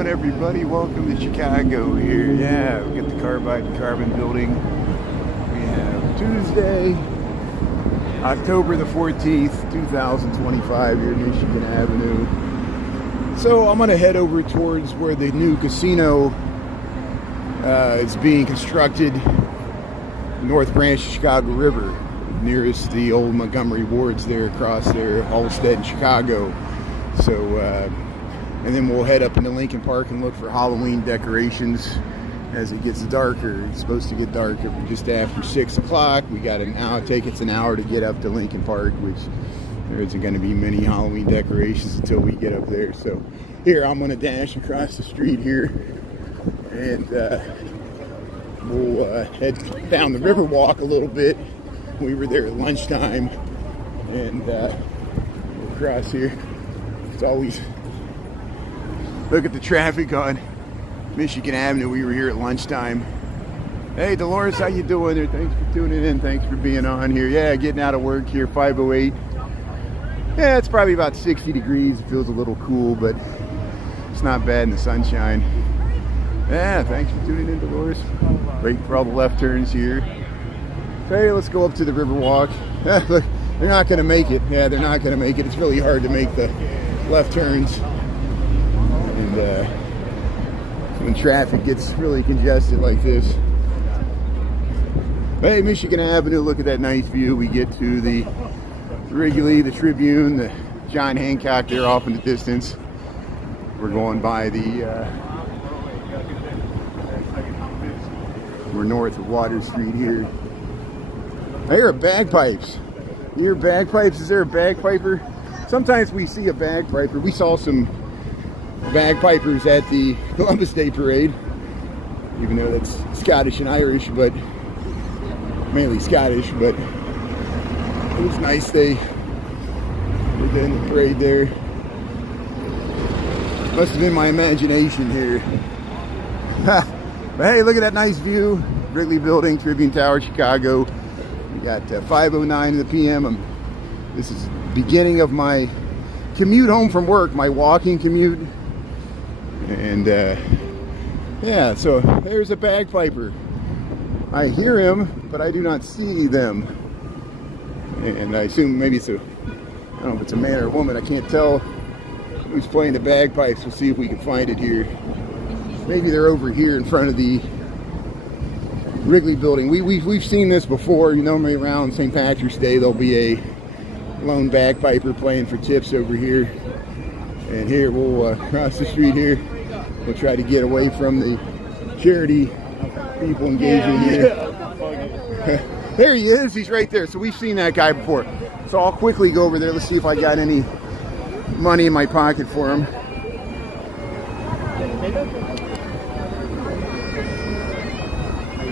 going, everybody? Welcome to Chicago here. Yeah, we got the Carbide and Carbon building. We have Tuesday, October the 14th, 2025 here in Michigan Avenue. So I'm going to head over towards where the new casino is being constructed, North Branch of Chicago River, nearest the old Montgomery wards there across there, Halstead and Chicago. So, and then we'll head up into Lincoln Park and look for Halloween decorations as it gets darker. It's supposed to get darker just after 6 o'clock. We got an hour, it's an hour to get up to Lincoln Park, which there isn't going to be many Halloween decorations until we get up there. So here, I'm going to dash across the street here, and we'll head down the Riverwalk a little bit. We were there at lunchtime, and we'll cross here. It's always, look at the traffic on Michigan Avenue. We were here at lunchtime. Hey Dolores, how you doing there? Thanks for tuning in. Thanks for being on here. Yeah, getting out of work here, 5:08. Yeah, it's probably about 60 degrees. It feels a little cool, but it's not bad in the sunshine. Yeah, thanks for tuning in, Dolores. Waiting for all the left turns here. Hey, let's go up to the Riverwalk. Look, they're not going to make it. Yeah, they're not going to make it. It's really hard to make the left turns. And when traffic gets really congested like this. Hey, Michigan Avenue, look at that nice view. We get to the Wrigley, the Tribune, the John Hancock there off in the distance. We're going by the, we're north of Water Street here. I hear bagpipes. You hear bagpipes? Is there a bagpiper? Sometimes we see a bagpiper. We saw some bagpipers at the Columbus Day Parade, even though that's Scottish and Irish, but mainly Scottish, but it was nice. They were in the parade there. Must have been my imagination here. But hey, look at that nice view. Wrigley Building, Tribune Tower, Chicago. We got 5:09 in the p.m. This is the beginning of my commute home from work, my walking commute. And yeah, so there's a bagpiper. I hear him, but I do not see them. And I assume maybe it's I don't know if it's a man or a woman. I can't tell who's playing the bagpipes. We'll see if we can find it here. Maybe they're over here in front of the Wrigley Building. We've seen this before. Normally around St. Patrick's Day there'll be a lone bagpiper playing for tips over here. And here we'll cross the street here. We'll try to get away from the charity people engaging here. There he is. He's right there. So we've seen that guy before. So I'll quickly go over there. Let's see if I got any money in my pocket for him.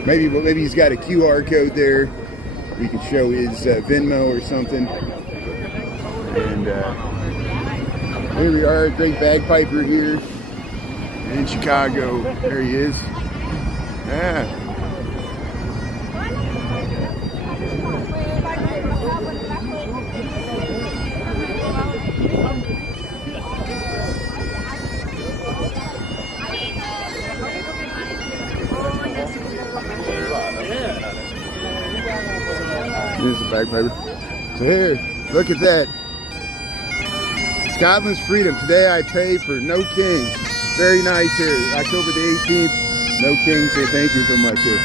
Maybe he's got a QR code there. We could show his Venmo or something. And here we are, a great bagpiper here in Chicago. There he is. Yeah. Here's the bagpiper. So here, look at that. Scotland's freedom. Today I pay for no kings. Very nice here. October the 18th. No kings here. Thank you so much here.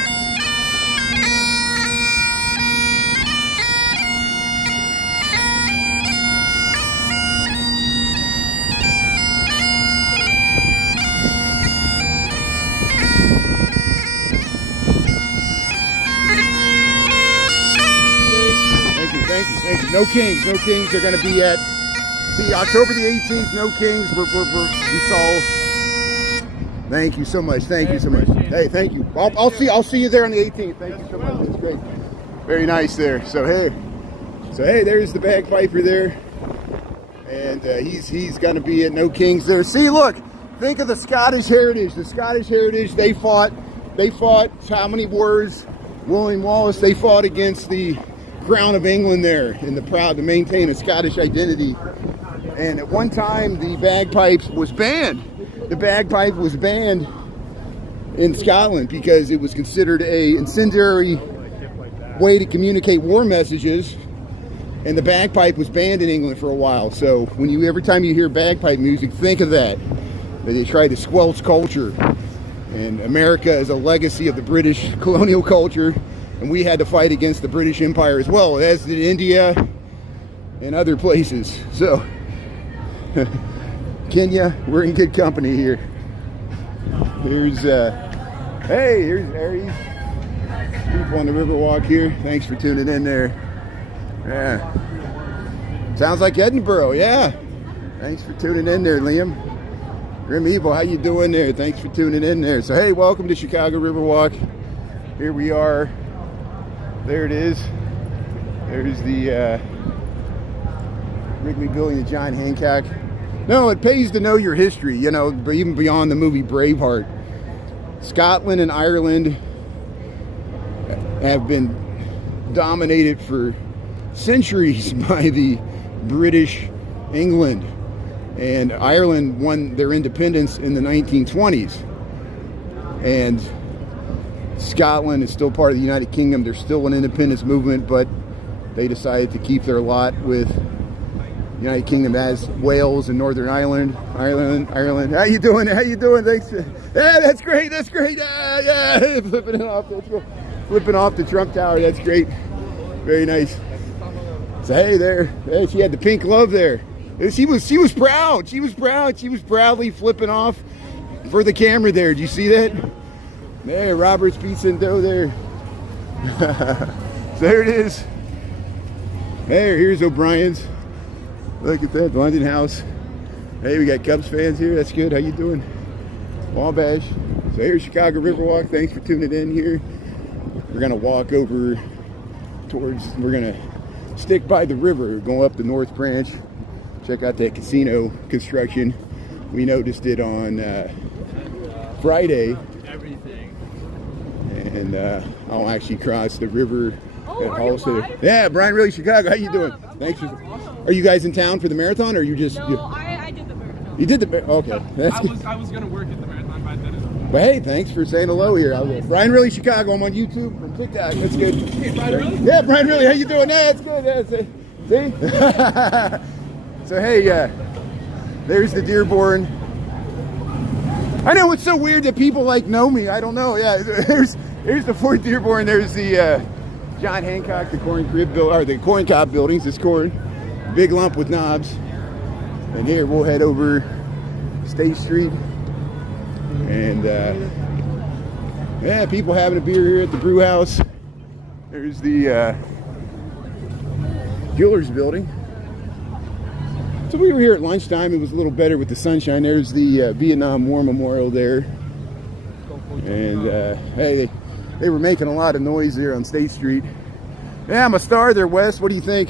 Thank you. No kings. No kings. They're going to be at, see, October the 18th. No kings. We saw. Thank you so much. Thank you so much. Hey, thank you. I'll see you there on the 18th. Thank you so much. That's great. Very nice there. So hey, there's the bagpiper there, and he's going to be at No Kings there. See, look. Think of the Scottish heritage. The Scottish heritage. They fought. How many wars? William Wallace. They fought against the Crown of England there, and the proud to maintain a Scottish identity. And at one time, the bagpipes was banned. the bagpipe was banned in Scotland because it was considered a incendiary way to communicate war messages, and the bagpipe was banned in England for a while. So every time you hear bagpipe music, think of that they tried to squelch culture. And America is a legacy of the British colonial culture, and we had to fight against the British Empire as well, as did India and other places. So Kenya, we're in good company here. Here's Aries. People on the Riverwalk here. Thanks for tuning in there. Yeah. Sounds like Edinburgh, yeah. Thanks for tuning in there, Liam. Grim Evil, how you doing there? Thanks for tuning in there. So, hey, welcome to Chicago Riverwalk. Here we are. There it is. There's the Wrigley Building of John Hancock. No, it pays to know your history, you know, even beyond the movie Braveheart. Scotland and Ireland have been dominated for centuries by the British England. And Ireland won their independence in the 1920s. And Scotland is still part of the United Kingdom. There's still an independence movement, but they decided to keep their lot with the United Kingdom as Wales and Northern Ireland. How you doing? Thanks. Yeah, that's great. Yeah. Flipping off the Trump Tower. That's great. Very nice. So hey, there. She had the pink glove there. She was proud. She was proudly flipping off for the camera there. Did you see that? There, Robert's Pizza and Dough there. So there it is. Here's O'Brien's. Look at that, London House. Hey, we got Cubs fans here. That's good. How you doing? Wabash. So here's Chicago Riverwalk. Thanks for tuning in here. We're gonna walk over we're gonna stick by the river, go up the North Branch, check out that casino construction. We noticed it on Friday. And I'll actually cross the river. Yeah, Brian Really Chicago. How you doing? Thanks for. Are you guys in town for the marathon, or you just? No, I did the marathon. You did the okay. I was gonna work at the marathon, but I didn't. But hey, thanks for saying hello here. Brian Really Chicago. I'm on YouTube and TikTok. That's good. Hey, Brian Really? Yeah, Brian Really. How you doing? Yeah, it's good. Yeah, see. So hey, there's the Dearborn. I know it's so weird that people like know me. I don't know. Yeah, there's the Fort Dearborn. There's the John Hancock, the corn crib or the corn cob buildings. It's corn, big lump with knobs. And here we'll head over State Street, and yeah, people having a beer here at the brew house. There's the Jewelers building. So we were here at lunchtime. It was a little better with the sunshine. There's the Vietnam War Memorial there. And hey, they were making a lot of noise there on State Street. Yeah, I'm a star there, Wes. What do you think?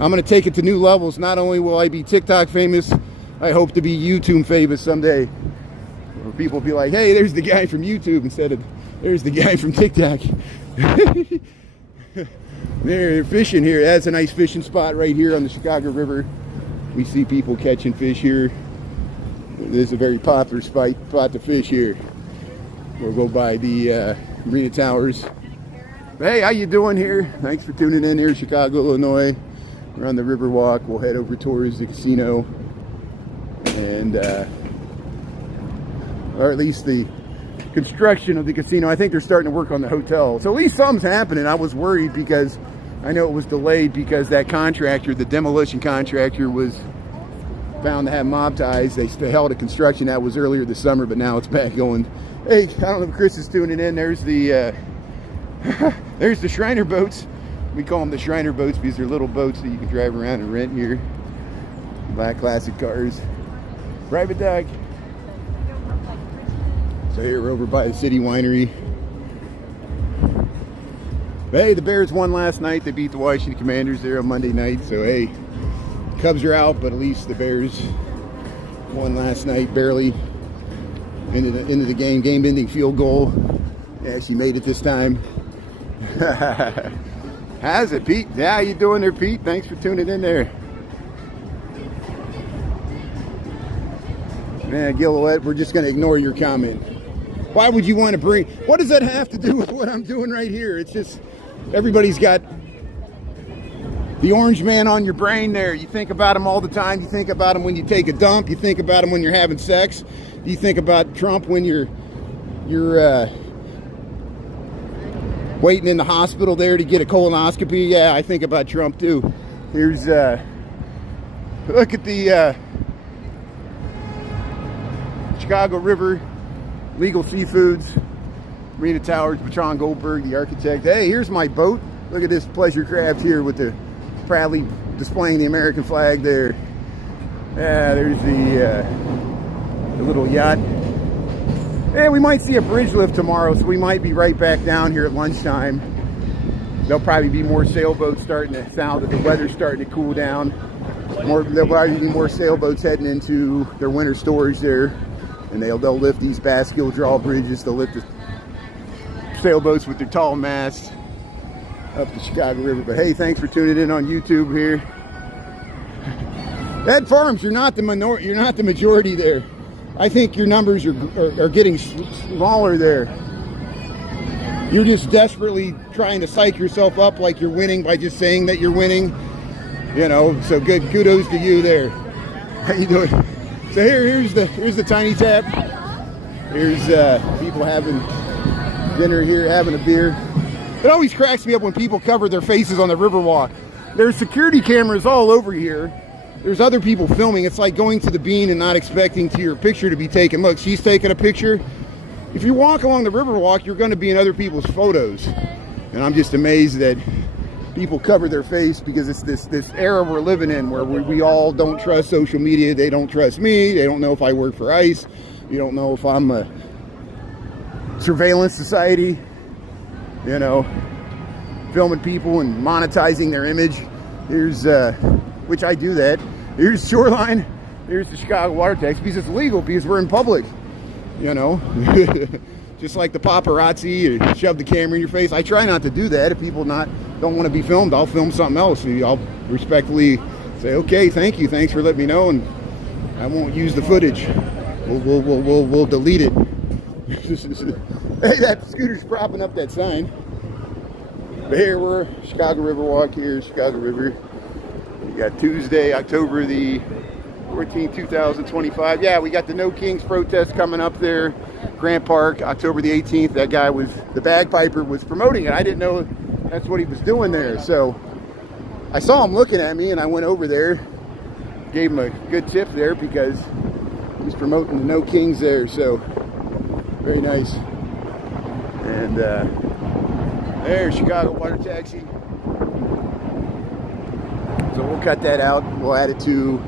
I'm going to take it to new levels. Not only will I be TikTok famous, I hope to be YouTube famous someday. Where people will be like, hey, there's the guy from YouTube instead of there's the guy from TikTok. They're fishing here. That's a nice fishing spot right here on the Chicago River. We see people catching fish here. This is a very popular spot to fish here. We'll go by the Marina Towers. Hey, how you doing here? Thanks for tuning in here, Chicago, Illinois. We're on the Riverwalk. We'll head over towards the casino, and or at least the construction of the casino. I think they're starting to work on the hotel, so at least something's happening. I was worried because I know it was delayed because that contractor, the demolition contractor, was found to have mob ties. They held a construction that was earlier this summer, but now it's back going. Hey, I don't know if Chris is tuning in. There's the there's the Shriner boats. We call them the Shriner boats because they're little boats that you can drive around and rent here. Black classic cars. Private dog. So here we're over by the City Winery. But hey, the Bears won last night. They beat the Washington Commanders there on Monday night. So hey, Cubs are out, but at least the Bears won last night, barely into the game. Game-ending field goal. Yeah, she made it this time. How's it, Pete? Yeah, how you doing there, Pete? Thanks for tuning in there. Man, Gillette, we're just going to ignore your comment. Why would you want to bring... What does that have to do with what I'm doing right here? It's just... Everybody's got the orange man on your brain there. You think about him all the time. You think about him when you take a dump. You think about him when you're having sex. You think about Trump when you're waiting in the hospital there to get a colonoscopy. Yeah, I think about Trump too. Here's... look at the... Chicago River, Legal Seafoods, Marina Towers, Patron Goldberg, the architect. Hey, here's my boat. Look at this pleasure craft here with the proudly displaying the American flag there. Yeah, there's the little yacht. Yeah, we might see a bridge lift tomorrow, so we might be right back down here at lunchtime. There'll probably be more sailboats starting to sound that the weather's starting to cool down. There'll probably be more sailboats heading into their winter storage there. And they'll lift these Basque-Gill drawbridges. They'll lift the sailboats with their tall masts up the Chicago River. But hey, thanks for tuning in on YouTube here. Ed Farms, you're not the majority there. I think your numbers are getting smaller there. You're just desperately trying to psych yourself up like you're winning by just saying that you're winning. You know, so good. Kudos to you there. How you doing? So here's the tiny tap. Here's people having dinner here, having a beer. It always cracks me up when people cover their faces on the Riverwalk. There's security cameras all over here. There's other people filming. It's like going to the Bean and not expecting your picture to be taken. Look, she's taking a picture. If you walk along the Riverwalk, you're going to be in other people's photos. And I'm just amazed that people cover their face because it's this era we're living in where we all don't trust social media. They don't trust me. They don't know if I work for ICE. You don't know if I'm a surveillance society, you know, filming people and monetizing their image. Here's, which I do that. Here's Shoreline. Here's the Chicago water tax because it's legal because we're in public, you know. Just like the paparazzi, or shove the camera in your face. I try not to do that. If people don't want to be filmed, I'll film something else. I'll respectfully say, okay, thank you, thanks for letting me know, and I won't use the footage. We'll delete it. Hey, that scooter's propping up that sign. But here we're Chicago Riverwalk here, Chicago River. We got Tuesday, October the 14th, 2025. Yeah, we got the No Kings protest coming up there. Grant Park, October the 18th. That guy the bagpiper was promoting it. I didn't know that's what he was doing there. So I saw him looking at me and I went over there, gave him a good tip there because he's promoting the No Kings there. So very nice. And there's Chicago water taxi. So we'll cut that out. We'll add it to,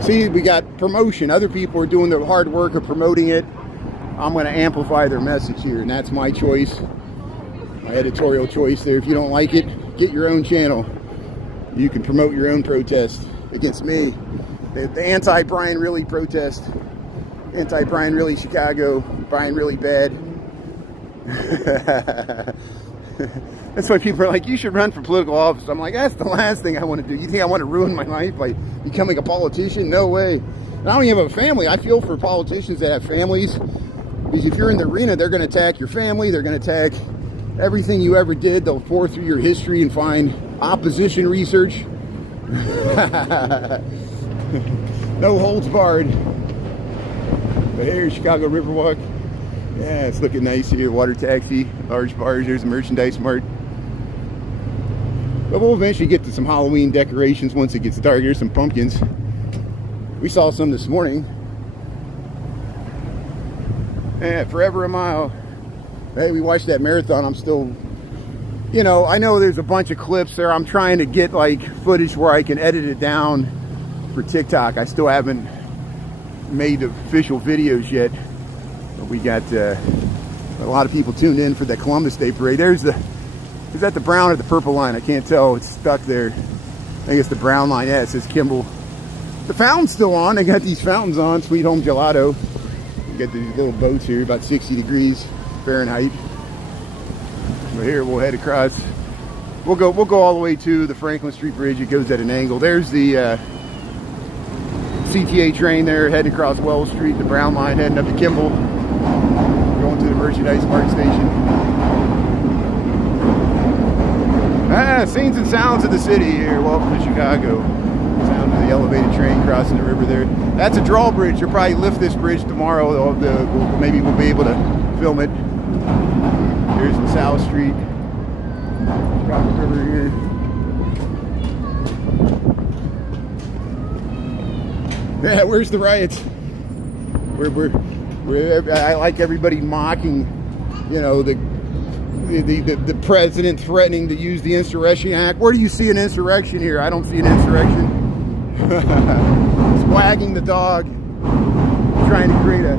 see, we got promotion. Other people are doing the hard work of promoting it. I'm going to amplify their message here, and that's my choice, my editorial choice there. If you don't like it, get your own channel. You can promote your own protest against me. The anti-Brian Riley protest, anti-Brian Riley Chicago, Brian Riley bad. That's why people are like, you should run for political office. I'm like, that's the last thing I want to do. You think I want to ruin my life by becoming a politician? No way. And I don't even have a family. I feel for politicians that have families. Because if you're in the arena, they're going to attack your family. They're going to attack everything you ever did. They'll pour through your history and find opposition research. No holds barred. But here's Chicago Riverwalk. Yeah, it's looking nice here. Water taxi, large bars. There's a merchandise mart. But we'll eventually get to some Halloween decorations once it gets dark. Here's some pumpkins. We saw some this morning. Yeah, forever a mile. Hey, we watched that marathon. I'm still, you know, I know there's a bunch of clips there. I'm trying to get like footage where I can edit it down for TikTok. I still haven't made official videos yet. But we got a lot of people tuned in for the Columbus Day Parade. Is that the brown or the purple line? I can't tell. It's stuck there. I think it's the brown line. Yeah, it says Kimball. The fountain's still on. They got these fountains on. Sweet Home Gelato. You got these little boats here, about 60 degrees Fahrenheit. But here we'll head across. We'll go all the way to the Franklin Street Bridge. It goes at an angle. There's the CTA train there heading across Wells Street, the Brown line heading up to Kimball, going to the Merchandise Mart station. Scenes and sounds of the city here. Welcome to Chicago. Sound of the elevated train crossing the river there. That's a drawbridge. You'll probably lift this bridge tomorrow. Maybe we'll be able to film it. Here's the South Street. Chicago River here. Yeah, where's the riots? I like everybody mocking, you know, the president threatening to use the Insurrection Act. Where do you see an insurrection here? I don't see an insurrection. It's wagging the dog, trying to create a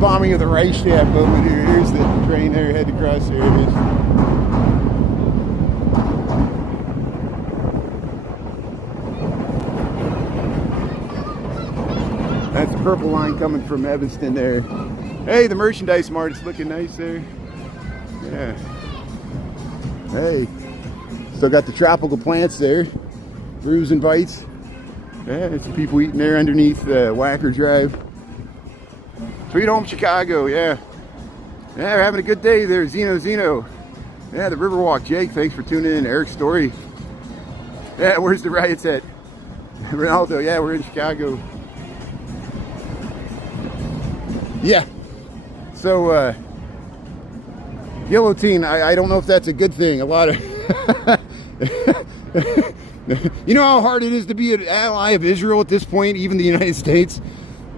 bombing of the Reichstag moment here. Here's the train there, heading across there. It is. That's the purple line coming from Evanston there. Hey, the Merchandise Mart is looking nice there. Yeah. Hey, still got the tropical plants there. Brews and Bites. Yeah, some people eating there underneath Wacker Drive. Sweet Home Chicago, yeah. Yeah, we're having a good day there, Zeno. Yeah, the Riverwalk, Jake, thanks for tuning in. Eric's story. Yeah, where's the riots at? Ronaldo, yeah, we're in Chicago. Yeah. So, guillotine, I don't know if that's a good thing. A lot of... You know how hard it is to be an ally of Israel at this point, even the United States?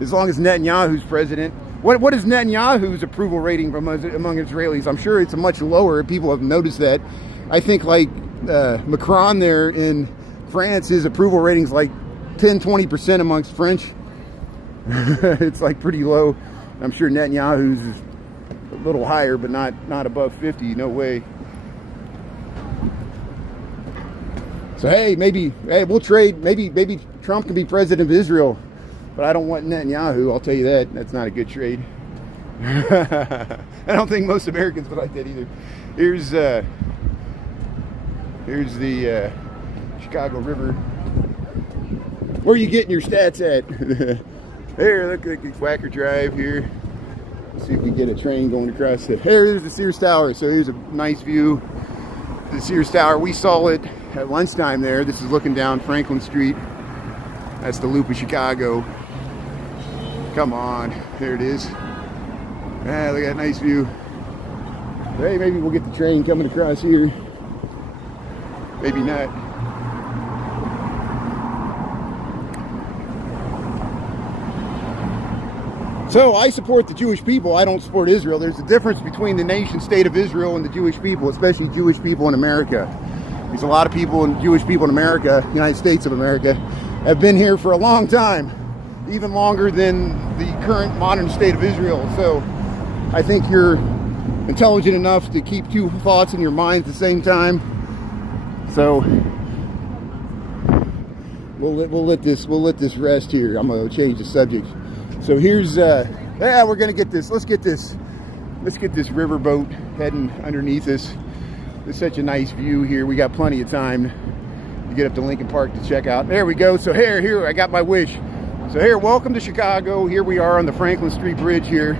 As long as Netanyahu's president. What is Netanyahu's approval rating among Israelis? I'm sure it's much lower. People have noticed that. I think like Macron there in France, his approval rating's like 10-20% amongst French. It's like pretty low. I'm sure Netanyahu's is a little higher, but not above 50. No way. So hey, we'll trade. Maybe Trump can be president of Israel, but I don't want Netanyahu. I'll tell you that. That's not a good trade. I don't think most Americans would like that either. Here's the Chicago River. Where are you getting your stats at? Here, look at Wacker Drive here. Let's see if we get a train going across the... There's the Sears Tower. So here's a nice view. The Sears Tower. We saw it at lunchtime there. This is looking down Franklin Street. That's the Loop of Chicago. Come on. There it is. Ah, look at that nice view. Hey, maybe we'll get the train coming across here. Maybe not. So I support the Jewish people. I don't support Israel. There's a difference between the nation state of Israel and the Jewish people, especially Jewish people in America. There's a lot of people, Jewish people in America, United States of America, have been here for a long time, even longer than the current modern state of Israel. So I think you're intelligent enough to keep two thoughts in your mind at the same time. So we'll let this rest here. I'm gonna change the subject. So here's we're gonna get this. Let's get this riverboat heading underneath us. There's such a nice view here. We got plenty of time to get up to Lincoln Park to check out. There we go. So here I got my wish. So here, welcome to Chicago. Here we are on the Franklin Street Bridge here.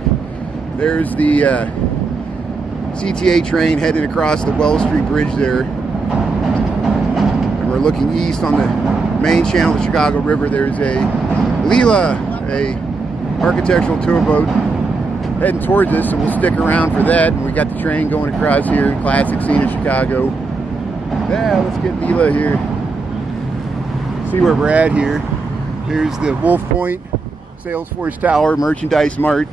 There's the CTA train heading across the Wells Street Bridge there. And we're looking east on the main channel of the Chicago River. There's a Leela, a architectural tour boat heading towards us, so we'll stick around for that. And we got the train going across here, classic scene of Chicago. Yeah, let's get Leela here. See where we're at here. Here's the Wolf Point, Salesforce Tower, Merchandise Mart.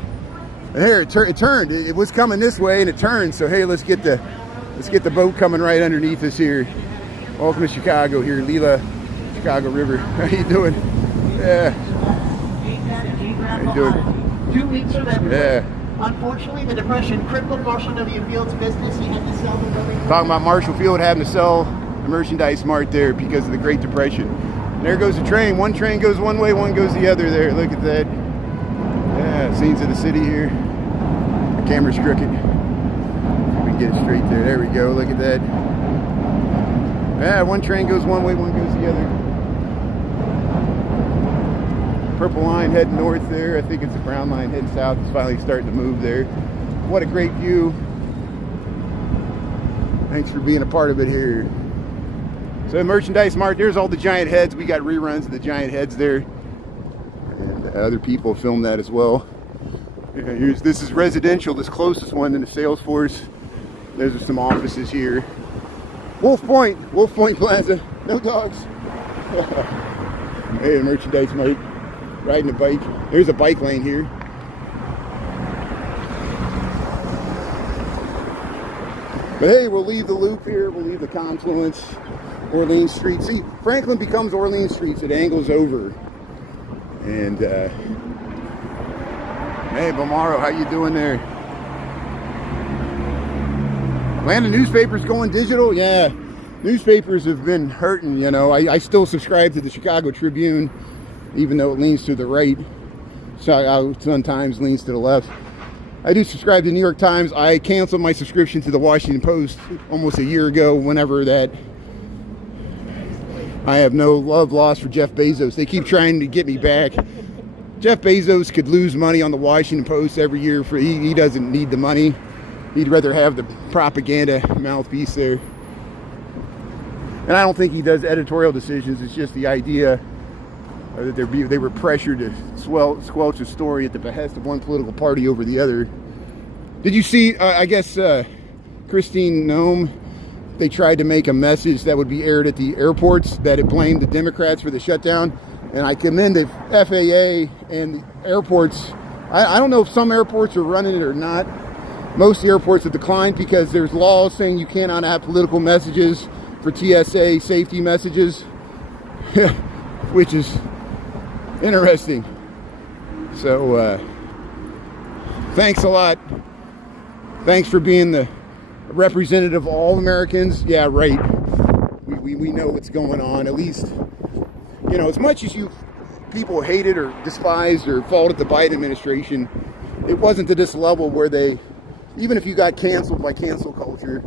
And here it turned. It was coming this way and it turned. So hey, let's get the boat coming right underneath us here. Welcome to Chicago here, Leela, Chicago River. How you doing? Yeah. How you doing? 2 weeks from February. Yeah. Unfortunately, the Depression crippled Marshall W. Field's business. He had to sell the building. Talking about Marshall Field having to sell the Merchandise Mart there because of the Great Depression. And there goes the train. One train goes one way, one goes the other there. Look at that. Yeah, scenes of the city here. The camera's crooked. We can get it straight there. There we go. Look at that. Yeah, one train goes one way, one goes the other. Purple line heading north there. I think it's the brown line heading south. It's finally starting to move there. What a great view. Thanks for being a part of it here. So Merchandise Mart, there's all the giant heads. We got reruns of the giant heads there. And other people filmed that as well. This is residential, this closest one in the Salesforce. Those are some offices here. Wolf Point Plaza, no dogs. Hey, the Merchandise Mart, riding a bike. There's a bike lane here. But hey, we'll leave the loop here. We'll leave the confluence. Orleans Street. See, Franklin becomes Orleans Street. It angles over. And hey, Bomaro, how you doing there? Atlanta newspapers going digital? Yeah, newspapers have been hurting, you know. I still subscribe to the Chicago Tribune, even though it leans to the right. So sometimes leans to the left. I do subscribe to the New York Times. I canceled my subscription to the Washington Post almost a year ago, whenever that. I have no love lost for Jeff Bezos. They keep trying to get me back. Jeff Bezos could lose money on the Washington Post every year. He doesn't need the money. He'd rather have the propaganda mouthpiece there. And I don't think he does editorial decisions. It's just the idea that they were pressured to squelch a story at the behest of one political party over the other. Did you see, I guess, Christine Nome, they tried to make a message that would be aired at the airports that it blamed the Democrats for the shutdown. And I commend the FAA and the airports. I don't know if some airports are running it or not. Most airports have declined because there's laws saying you cannot have political messages for TSA safety messages, which is interesting. So thanks a lot. Thanks for being the representative of all Americans. Yeah, right. We know what's going on. At least, you know, as much as you people hated or despised or faulted the Biden administration, it wasn't to this level where they, even if you got canceled by cancel culture,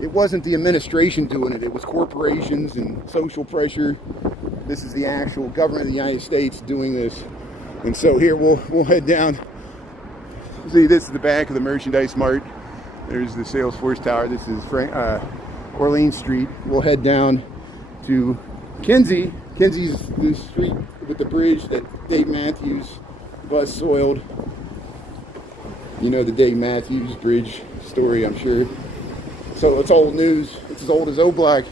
it wasn't the administration doing it. It was corporations and social pressure. This is the actual government of the United States doing this. And so here we'll head down. See, this is the back of the Merchandise Mart. There's the Salesforce Tower. This is Orleans Street. We'll head down to Kinsey. Kinsey's the street with the bridge that Dave Matthews bus soiled. You know the Dave Matthews Bridge story, I'm sure. So it's old news. It's as old as O-Block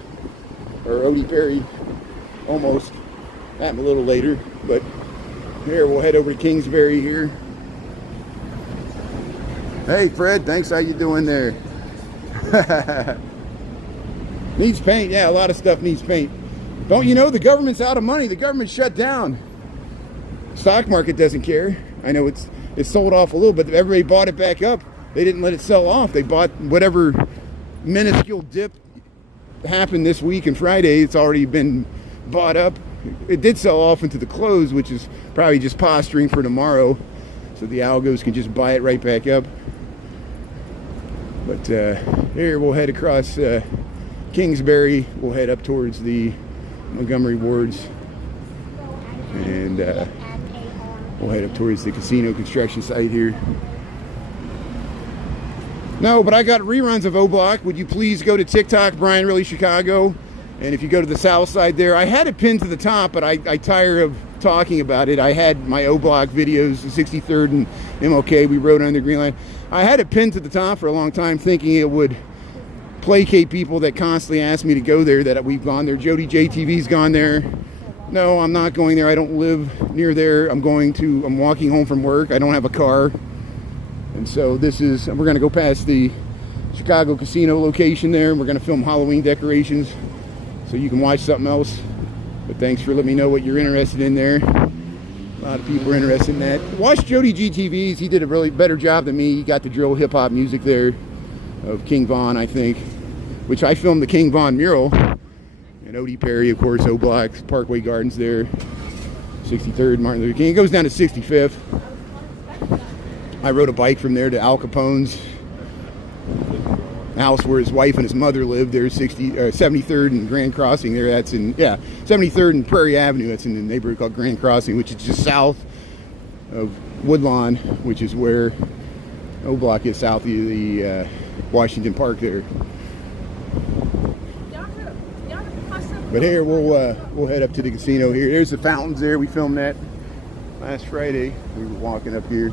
or Odie Perry, almost. Happened a little later, but here we'll head over to Kingsbury here. Hey Fred, thanks. How you doing there? Needs paint. Yeah, a lot of stuff needs paint. Don't you know the government's out of money? The government's shut down. Stock market doesn't care. I know it's sold off a little, but everybody bought it back up. They didn't let it sell off. They bought whatever minuscule dip happened this week and Friday. It's already been bought up. It did sell off into the close, which is probably just posturing for tomorrow, so the algos can just buy it right back up. But here we'll head across Kingsbury. We'll head up towards the Montgomery wards, and we'll head up towards the casino construction site here. No, but I got reruns of O-Block. Would you please go to TikTok, Brian Really Chicago? And if you go to the south side there, I had it pinned to the top, but I tire of talking about it. I had my O-Block videos, the 63rd and MLK, we rode on the Green Line. I had it pinned to the top for a long time, thinking it would placate people that constantly ask me to go there, that we've gone there. Jody JTV's gone there. No, I'm not going there. I don't live near there. I'm walking home from work. I don't have a car. And so we're going to go past the Chicago casino location there. And we're going to film Halloween decorations so you can watch something else. But thanks for letting me know what you're interested in there. A lot of people are interested in that. Watch Jody GTV's. He did a really better job than me. He got the drill hip hop music there of King Von, I think, which I filmed the King Von mural. And Odie Perry, of course, O-Block, Parkway Gardens there. 63rd, Martin Luther King. It goes down to 65th. I rode a bike from there to Al Capone's house where his wife and his mother lived. There's 73rd and Grand Crossing there. That's in, yeah, 73rd and Prairie Avenue. That's in the neighborhood called Grand Crossing, which is just south of Woodlawn, which is where O Block is, south of the Washington Park there. But here we'll head up to the casino here. There's the fountains there. We filmed that last Friday. We were walking up here.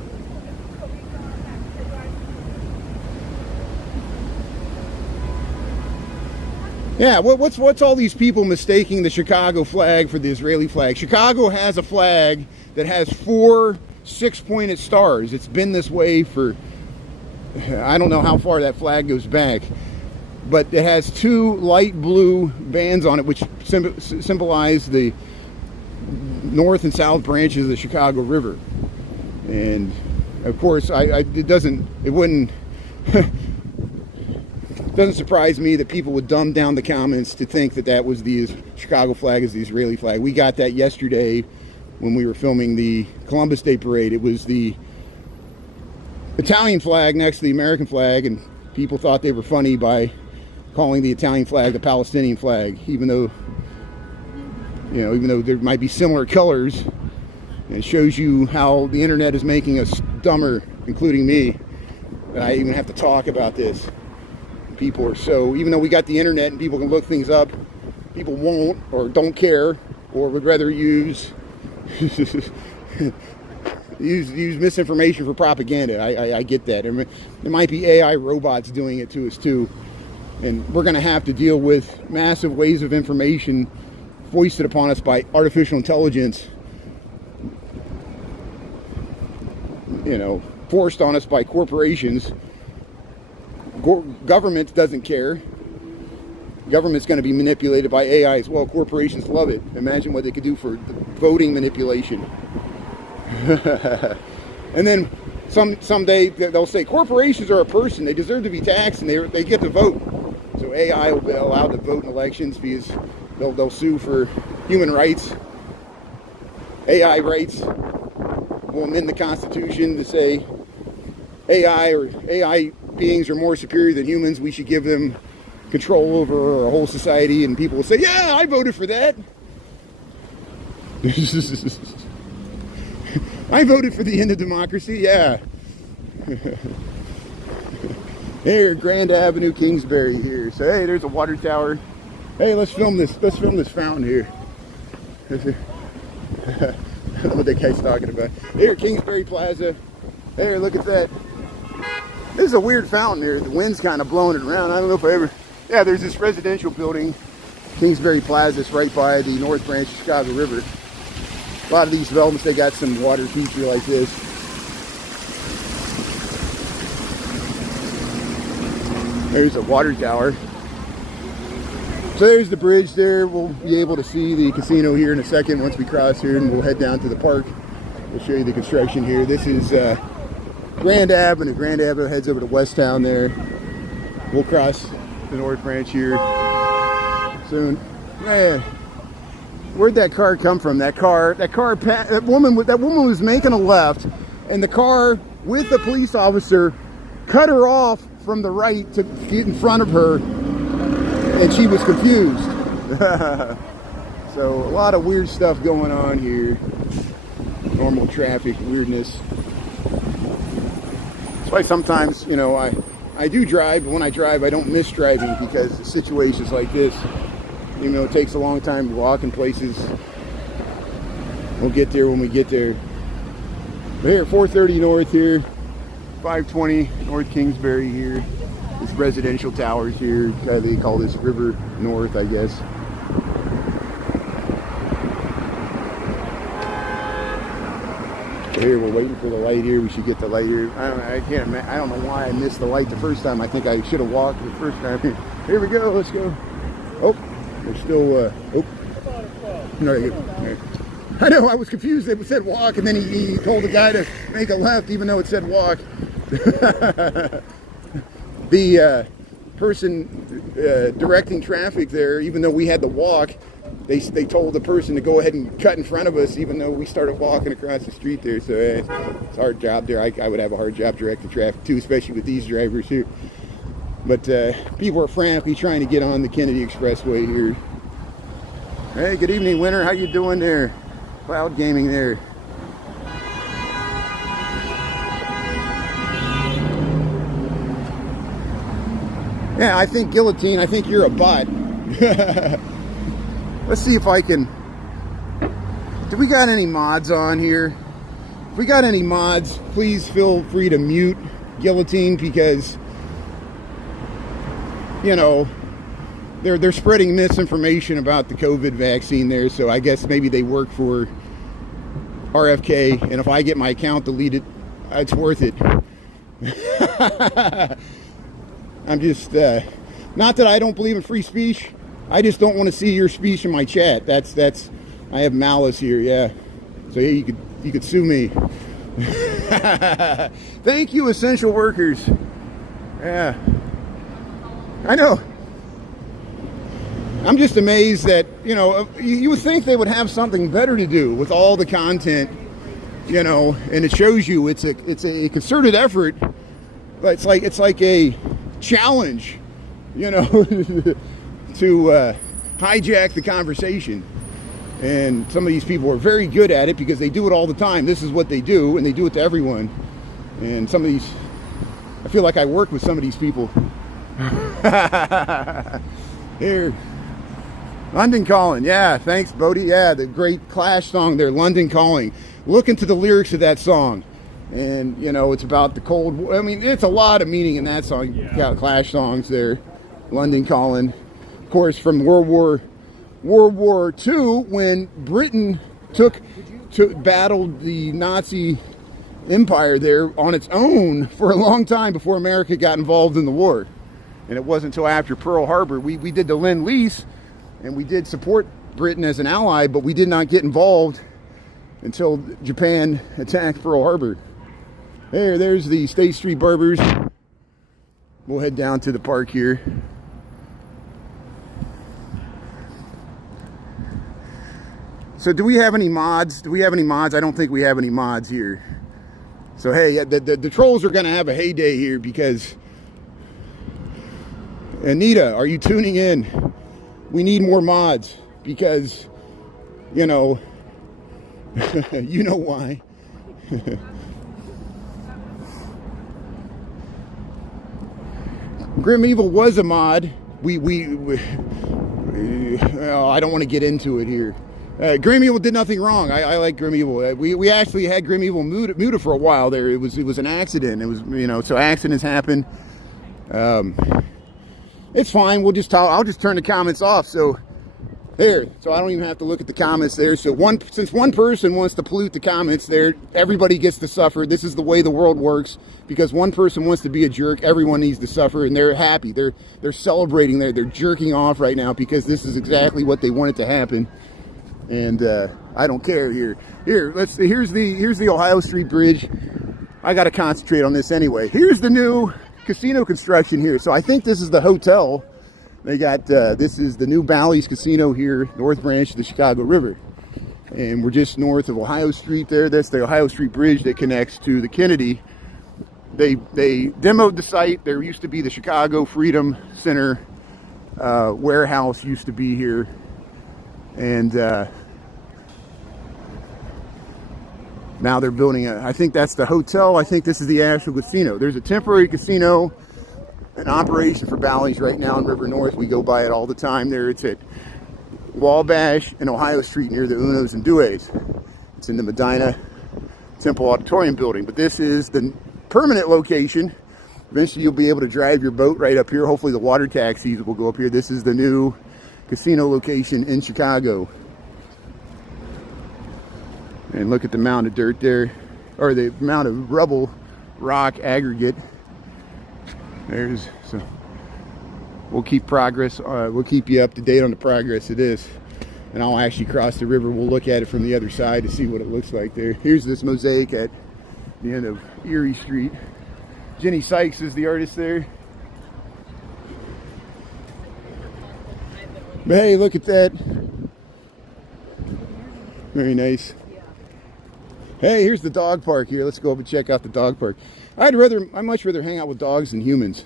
Yeah, what's all these people mistaking the Chicago flag for the Israeli flag? Chicago has a flag that has 4 6-pointed stars. It's been this way for, I don't know how far that flag goes back. But it has 2 light blue bands on it, which symbolize the north and south branches of the Chicago River. And of course, it doesn't surprise me that people would dumb down the comments to think that that was the Chicago flag is the Israeli flag. We got that yesterday when we were filming the Columbus Day Parade. It was the Italian flag next to the American flag, and people thought they were funny by calling the Italian flag the Palestinian flag, even though there might be similar colors. And it shows you how the internet is making us dumber, including me, that I even have to talk about this. People are so, even though we got the internet and people can look things up, people won't or don't care or would rather use misinformation for propaganda. I get that. I mean, there might be AI robots doing it to us too. And we're going to have to deal with massive waves of information foisted upon us by artificial intelligence, forced on us by corporations. Government doesn't care. Government's going to be manipulated by AI as well. Corporations love it. Imagine what they could do for voting manipulation. And then someday they'll say corporations are a person. They deserve to be taxed and they get to vote. So AI will be allowed to vote in elections because they'll sue for human rights. AI rights will amend the Constitution to say AI beings are more superior than humans. We should give them control over our whole society, and people will say, yeah, I voted for that. I voted for the end of democracy, yeah. Here, Grand Avenue, Kingsbury here. So hey, there's a water tower. Hey, let's film this fountain here. I don't know what that guy's talking about. Here, Kingsbury Plaza. There, look at that. This is a weird fountain here. The wind's kind of blowing it around. I don't know if I ever... Yeah, there's this residential building, Kingsbury Plaza. It's right by the North Branch of Chicago River. A lot of these developments, they got some water feature like this. There's a water tower. So there's the bridge there. We'll be able to see the casino here in a second once we cross here, and we'll head down to the park. We'll show you the construction here. This is Grand Avenue. Grand Avenue heads over to West Town there. We'll cross the North Branch here soon. Man, where'd that car come from? That woman was making a left, and the car with the police officer cut her off from the right to get in front of her, and she was confused. So a lot of weird stuff going on here. Normal traffic weirdness. That's why sometimes, I do drive, but when I drive, I don't miss driving because situations like this, it takes a long time to walk in places. We'll get there when we get there. But here, 430 North here, 520 North Kingsbury here. This residential towers here. They call this River North, I guess. So here, we're waiting for the light here. We should get the light here. I don't know why I missed the light the first time. I think I should have walked the first time. Here we go. Let's go. Oh, we're still. No, you're good. I know. I was confused. It said walk, and then he told the guy to make a left, even though it said walk. The person directing traffic there, even though we had to walk, they told the person to go ahead and cut in front of us, even though we started walking across the street there. So it's a hard job there. I would have a hard job directing traffic too, especially with these drivers here. But people are frantically trying to get on the Kennedy Expressway here. Hey, good evening, Winter. How you doing there? Cloud gaming there. Yeah, I think Guillotine, I think you're a bot. Let's see if I can... Do we got any mods on here? If we got any mods, please feel free to mute Guillotine, because, you know, they're spreading misinformation about the COVID vaccine there, so I guess maybe they work for RFK, and if I get my account deleted, it's worth it. I'm just, not that I don't believe in free speech, I just don't want to see your speech in my chat. That's, I have malice here, yeah. So yeah, you could sue me. Thank you, essential workers. Yeah. I know. I'm just amazed that, you know, you would think they would have something better to do with all the content, you know, and it shows you it's a concerted effort. It's like a challenge, you know, to hijack the conversation. And some of these people are very good at it because they do it all the time. This is what they do, and they do it to everyone. And some of these, I feel like I work with some of these people. Here. London Calling. Yeah, thanks, Bodie. Yeah, the great Clash song there, London Calling. Look into the lyrics of that song. And, you know, it's about the Cold War. I mean, it's a lot of meaning in that song. Yeah. Got Clash songs there. London Calling. Of course, from World War II, when Britain battled the Nazi empire there on its own for a long time before America got involved in the war. And it wasn't until after Pearl Harbor. We did the Lend-Lease, and we did support Britain as an ally, but we did not get involved until Japan attacked Pearl Harbor. There's the State Street Barbers. We'll head down to the park here. So do we have any mods? I don't think we have any mods here. So hey, the trolls are going to have a heyday here because... Anita, are you tuning in? We need more mods because, you know, you know why. Grim Evil was a mod. I don't want to get into it here. Grim Evil did nothing wrong. I like Grim Evil. We actually had Grim Evil muted for a while there. It was an accident. It was, you know, so accidents happen. It's fine. I'll just turn the comments off. So I don't even have to look at the comments there. So since one person wants to pollute the comments there, everybody gets to suffer. This is the way the world works. Because one person wants to be a jerk, everyone needs to suffer, and they're happy. They're celebrating. They're jerking off right now because this is exactly what they wanted to happen. And I don't care here. Here's the Ohio Street Bridge. I got to concentrate on this anyway. Here's the new casino construction here. So I think this is the hotel. They got this is the new Bally's Casino here, North Branch of the Chicago River, and we're just north of Ohio Street there. That's the Ohio Street Bridge that connects to the Kennedy. They demoed the site. There used to be the Chicago Freedom Center warehouse used to be here, and now they're building I think that's the hotel. I think this is the actual casino. There's a temporary casino in operation for Bally's right now in River North. We go by it all the time there. It's at Wabash and Ohio Street near the Unos and Dues. It's in the Medina Temple Auditorium building. But this is the permanent location. Eventually you'll be able to drive your boat right up here. Hopefully the water taxis will go up here. This is the new casino location in Chicago. And look at the amount of dirt there, or the amount of rubble, rock, aggregate. So we'll keep progress. We'll keep you up to date on the progress of this. And I'll actually cross the river. We'll look at it from the other side to see what it looks like there. Here's this mosaic at the end of Erie Street. Jenny Sykes is the artist there. But hey, look at that. Very nice. Hey, here's the dog park here. Let's go up and check out the dog park. I'd much rather hang out with dogs than humans.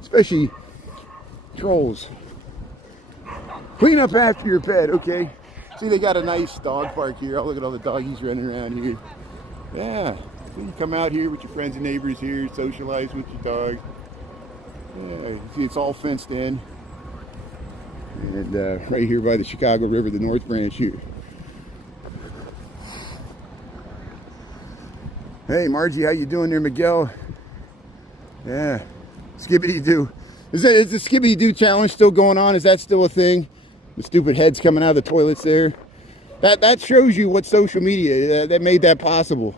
Especially trolls. Clean up after your pet, okay? See, they got a nice dog park here. Oh, look at all the doggies running around here. Yeah, so you come out here with your friends and neighbors here, socialize with your dog. Yeah, see, it's all fenced in. And right here by the Chicago River, the North Branch here. Hey, Margie, how you doing there, Miguel? Yeah, Skibbity-Doo. Is the Skibbity-Doo challenge still going on? Is that still a thing? The stupid heads coming out of the toilets there. That shows you what social media that made that possible.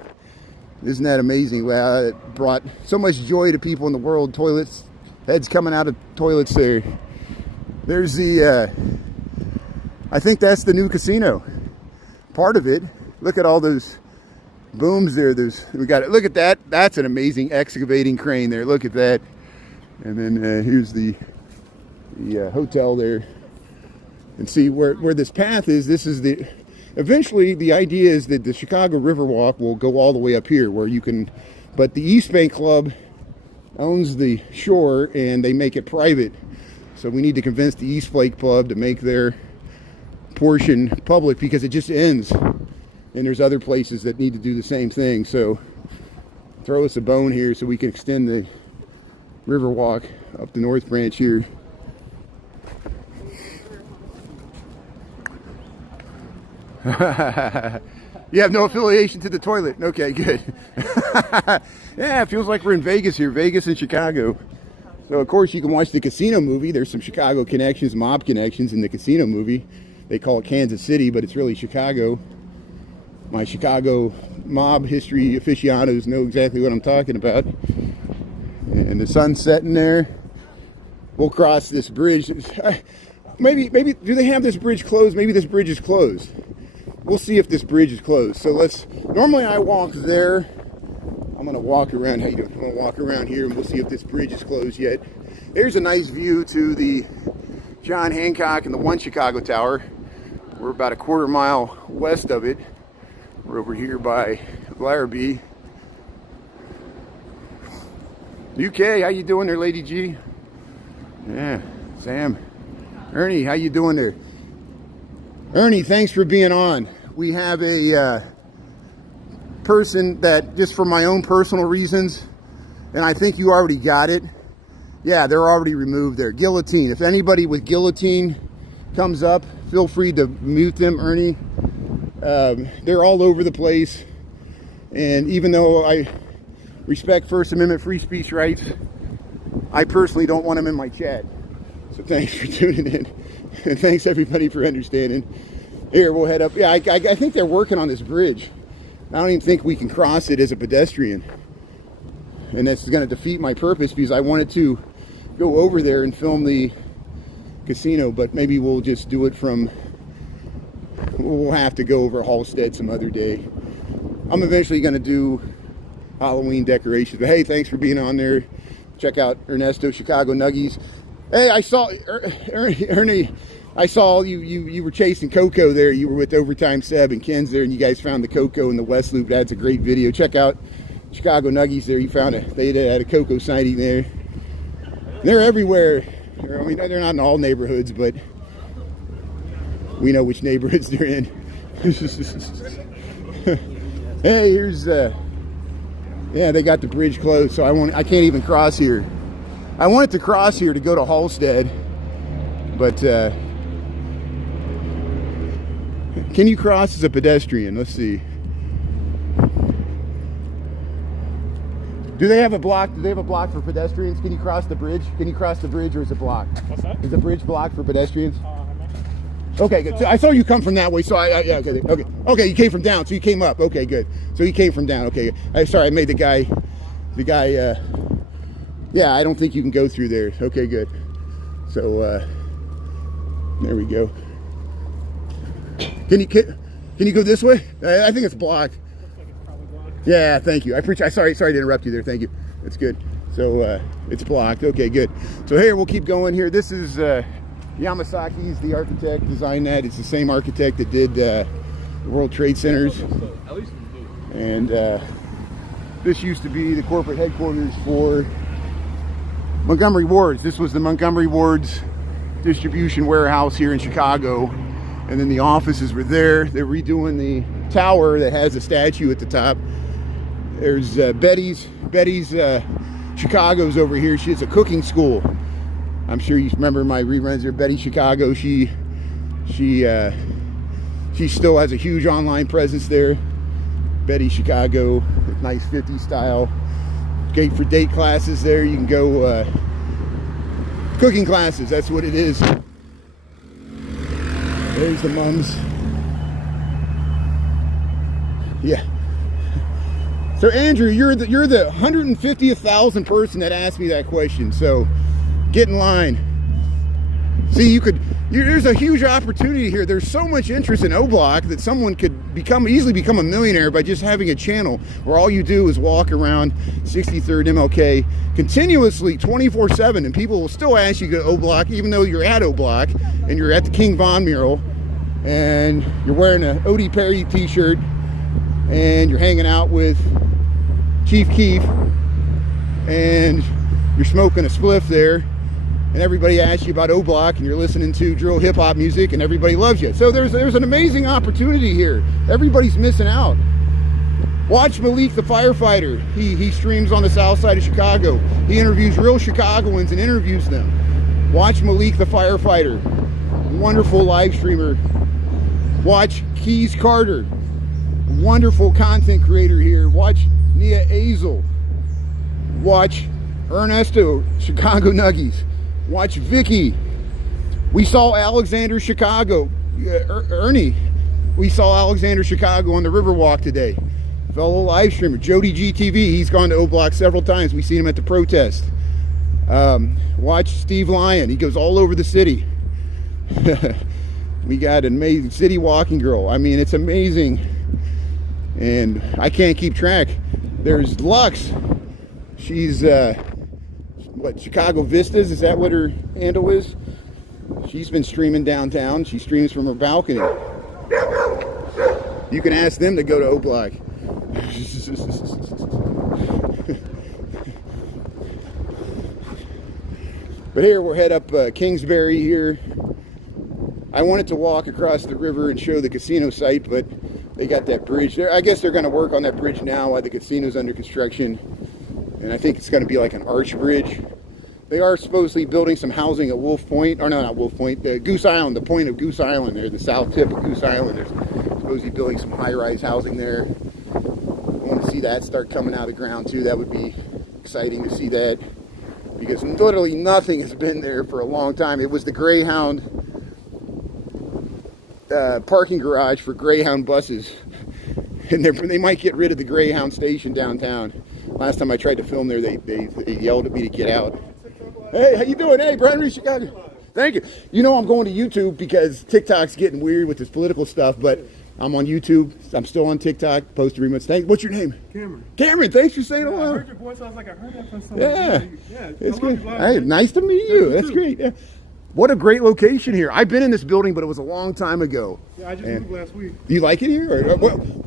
Isn't that amazing? Wow, it brought so much joy to people in the world. Toilets, heads coming out of toilets there. There's the, I think that's the new casino. Part of it. Look at all those booms there. We got it. Look at that. That's an amazing excavating crane there. Look at that. And then here's the hotel there. And see where this path is. This is the. Eventually, the idea is that the Chicago Riverwalk will go all the way up here, where you can. But the East Bank Club owns the shore, and they make it private. So we need to convince the East Bank Club to make their portion public, because it just ends. And there's other places that need to do the same thing. So throw us a bone here so we can extend the Riverwalk up the North Branch here. You have no affiliation to the toilet. Okay, good. Yeah, it feels like we're in Vegas here. Vegas and Chicago. So, of course, you can watch the casino movie. There's some Chicago connections, mob connections in the casino movie. They call it Kansas City, but it's really Chicago. My Chicago mob history aficionados know exactly what I'm talking about. And the sun's setting there. We'll cross this bridge. Maybe, do they have this bridge closed? Maybe this bridge is closed. We'll see if this bridge is closed. So normally I walk there. I'm gonna walk around, how you doing? I'm gonna walk around here and we'll see if this bridge is closed yet. There's a nice view to the John Hancock and the One Chicago Tower. We're about a quarter mile west of it. We're over here by Larrabee. UK, how you doing there, Lady G? Yeah, Sam. Ernie, how you doing there? Ernie, thanks for being on. We have a person that, just for my own personal reasons, and I think you already got it. Yeah, they're already removed there. Guillotine. If anybody with guillotine comes up, feel free to mute them, Ernie. They're all over the place. And even though I respect First Amendment free speech rights, I personally don't want them in my chat. So thanks for tuning in. And thanks everybody for understanding. Here, we'll head up. Yeah, I think they're working on this bridge. I don't even think we can cross it as a pedestrian. And that's going to defeat my purpose, because I wanted to go over there and film the casino, but maybe we'll just do it from, we'll have to go over Halstead some other day. I'm eventually going to do Halloween decorations. But hey, thanks for being on there. Check out Ernesto Chicago Nuggies. Hey, I saw Ernie. I saw you were chasing Coco there. You were with Overtime Seb and Ken's there, and you guys found the Coco in the West Loop. That's a great video. Check out Chicago Nuggies there. You found they had a Coco sighting there. They're everywhere. I mean, they're not in all neighborhoods, but we know which neighborhoods they're in. Hey, here's yeah, they got the bridge closed, so I can't even cross here. I wanted to cross here to go to Halstead, but can you cross as a pedestrian? Let's see. Do they have a block? Do they have a block for pedestrians? Can you cross the bridge? Can you cross the bridge, or is it blocked? What's that? Is the bridge blocked for pedestrians? Okay, good. So I saw you come from that way, so yeah, okay. You came from down, so you came up. Okay, good. So you came from down. Okay. Sorry, I made the guy. Yeah, I don't think you can go through there. Okay, good. So there we go. Can you go this way? I think it's blocked. Yeah, thank you. I appreciate. Sorry to interrupt you there. Thank you. That's good. So it's blocked. Okay, good. So here we'll keep going here. This is Yamasaki's the architect, designed that. It's the same architect that did the World Trade Centers. And this used to be the corporate headquarters for Montgomery Wards. This was the Montgomery Wards distribution warehouse here in Chicago. And then the offices were there. They're redoing the tower that has a statue at the top. There's Betty's Chicago's over here. She's a cooking school. I'm sure you remember my reruns there. Betty Chicago. She still has a huge online presence there. Betty Chicago, nice 50s style. Great for date classes there. You can go cooking classes. That's what it is. There's the mums. Yeah. So Andrew, you're the 150,000th person that asked me that question. So get in line. See, there's a huge opportunity here. There's so much interest in O-Block that someone could easily become a millionaire by just having a channel where all you do is walk around 63rd MLK continuously 24/7, and people will still ask you to go to O-Block even though you're at O-Block and you're at the King Von mural and you're wearing an Odie Perry t-shirt and you're hanging out with Chief Keef and you're smoking a spliff there. And everybody asks you about O-Block, and you're listening to drill hip-hop music, and everybody loves you. So there's an amazing opportunity here. Everybody's missing out. Watch Malik the firefighter. He streams on the south side of Chicago. He interviews real Chicagoans and interviews them. Watch Malik the firefighter. Wonderful live streamer. Watch Keys Carter. Wonderful content creator here. Watch Nia Azel. Watch Ernesto, Chicago Nuggies. Watch Vicky. We saw Alexander Chicago. Ernie. We saw Alexander Chicago on the Riverwalk today. Fellow live streamer. Jody GTV. He's gone to O-Block several times. We've seen him at the protest. Watch Steve Lyon. He goes all over the city. We got an amazing city walking girl. I mean, it's amazing. And I can't keep track. There's Lux. She's what, Chicago Vistas, is that what her handle is? She's been streaming downtown. She streams from her balcony. You can ask them to go to O-Block. But here we're head up Kingsbury here. I wanted to walk across the river and show the casino site, but they got that bridge there. I guess they're going to work on that bridge now while the casino's under construction. And I think it's going to be like an arch bridge. They are supposedly building some housing at Wolf Point. Or no, not Wolf Point. Goose Island, the point of Goose Island there, the south tip of Goose Island. They're supposedly building some high-rise housing there. I want to see that start coming out of the ground too. That would be exciting to see that. Because literally nothing has been there for a long time. It was the Greyhound parking garage for Greyhound buses. And they might get rid of the Greyhound station downtown. Last time I tried to film there, they yelled at me to get out. Hey, how you doing? Hey, Brian Reed, Chicago. Thank you. You know I'm going to YouTube because TikTok's getting weird with this political stuff, but I'm on YouTube. I'm still on TikTok. Post 3 months. What's your name? Cameron. Cameron, thanks for saying hello. I heard your voice. I was like, I heard that from somebody. Yeah, it's good. Hey, nice to meet you. That's great. Yeah. What a great location here. I've been in this building, but it was a long time ago. Yeah, I just moved last week. Do you like it here?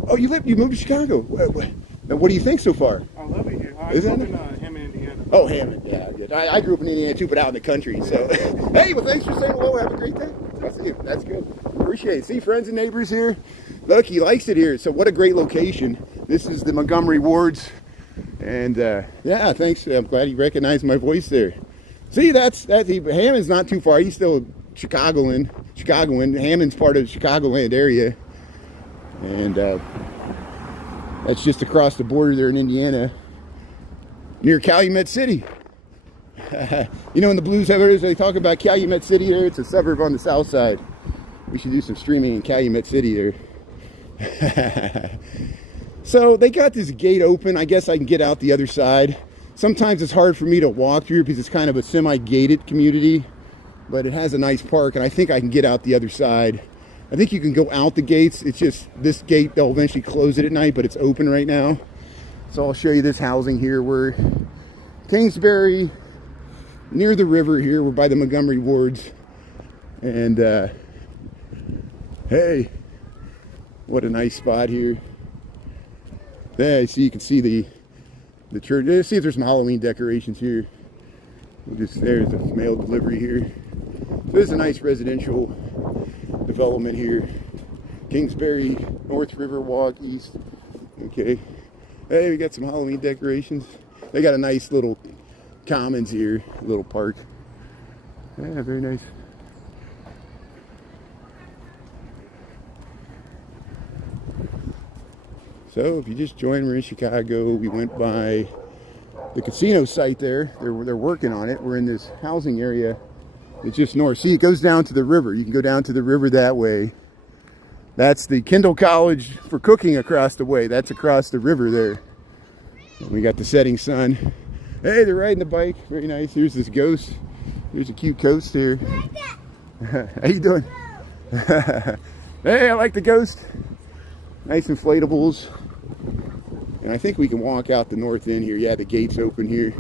Oh, you moved to Chicago. What do you think so far? I love it here. I grew up in Hammond, Indiana. Oh, Hammond. Yeah, good. I grew up in Indiana too, but out in the country. So, hey, well, thanks for saying hello. Have a great day. I see you. That's good. Appreciate it. See friends and neighbors here. Look, he likes it here. So, what a great location. This is the Montgomery Wards. And, yeah, thanks. I'm glad you recognized my voice there. See, Hammond's not too far. He's still Chicagoan. Hammond's part of the Chicagoland area. And, that's just across the border there in Indiana, near Calumet City. You know, in the blues they talk about Calumet City there. It's a suburb on the south side. We should do some streaming in Calumet City there. So they got this gate open. I guess I can get out the other side. Sometimes it's hard for me to walk through because it's kind of a semi-gated community, but it has a nice park, and I think I can get out the other side. I think you can go out the gates. It's just this gate, they'll eventually close it at night, but it's open right now. So I'll show you this housing here. We're Kingsbury, near the river here. We're by the Montgomery Wards. And hey, what a nice spot here. There, so you can see the church. Let's see if there's some Halloween decorations here. Just there's a mail delivery here. So there's a nice residential development here. Kingsbury, North Riverwalk, East. Okay. Hey, we got some Halloween decorations. They got a nice little commons here, little park. Yeah, very nice. So if you just joined, we're in Chicago. We went by the casino site there. They're working on it. We're in this housing area. It's just north. See, it goes down to the river. You can go down to the river that way. That's the Kendall College for cooking across the way. That's across the river there. And we got the setting sun. Hey, they're riding the bike. Very nice. Here's this ghost. Here's a cute ghost here. How you doing? Hey, I like the ghost. Nice inflatables. And I think we can walk out the north end here. Yeah, the gate's open here.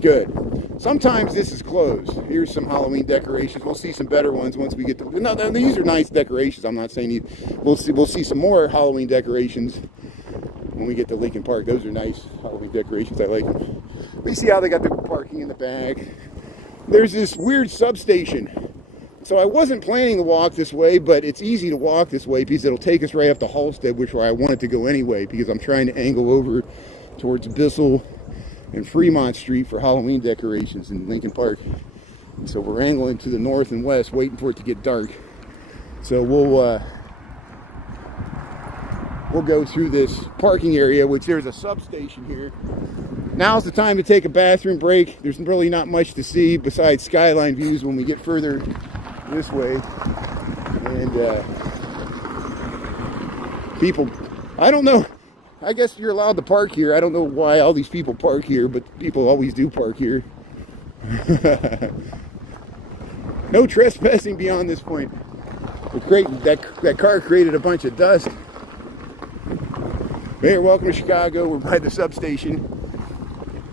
Good. Sometimes this is closed. Here's some Halloween decorations. We'll see some better ones once we get to... No, these are nice decorations. I'm not saying these... We'll see some more Halloween decorations when we get to Lincoln Park. Those are nice Halloween decorations. I like them. We see how they got the parking in the back. There's this weird substation. So I wasn't planning to walk this way, but it's easy to walk this way because it'll take us right up to Halstead, which where I wanted to go anyway, because I'm trying to angle over towards Bissell and Fremont Street for Halloween decorations in Lincoln Park. And so we're angling to the north and west, waiting for it to get dark. So we'll go through this parking area, which there's a substation here. Now's the time to take a bathroom break. There's really not much to see besides skyline views when we get further this way. And people, I don't know, I guess you're allowed to park here. I don't know why all these people park here, but people always do park here. No trespassing beyond this point. But great, that car created a bunch of dust. Hey, welcome to Chicago. We're by the substation.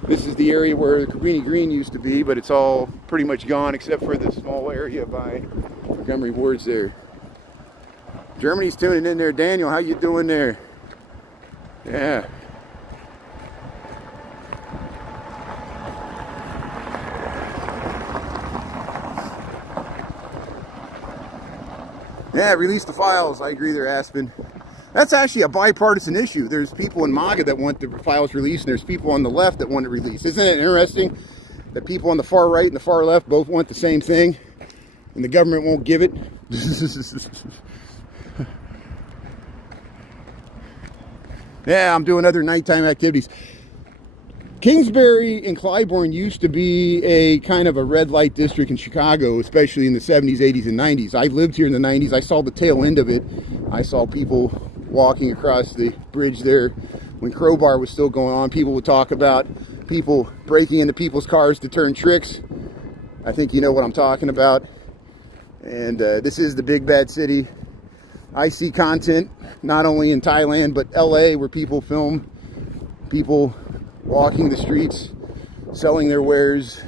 This is the area where the Cabrini Green used to be, but it's all pretty much gone except for the small area by Montgomery Ward's there. Germany's tuning in there. Daniel, how you doing there? Yeah. Yeah, release the files. I agree there, Aspen. That's actually a bipartisan issue. There's people in MAGA that want the files released, and there's people on the left that want it released. Isn't it interesting that people on the far right and the far left both want the same thing, and the government won't give it? Yeah, I'm doing other nighttime activities. Kingsbury and Clybourne used to be a kind of a red light district in Chicago, especially in the 70s, 80s, and 90s. I lived here in the 90s. I saw the tail end of it. I saw people walking across the bridge there when Crowbar was still going on. People would talk about people breaking into people's cars to turn tricks. I think you know what I'm talking about. And this is the big bad city. I see content not only in Thailand but LA, where people film people walking the streets, selling their wares,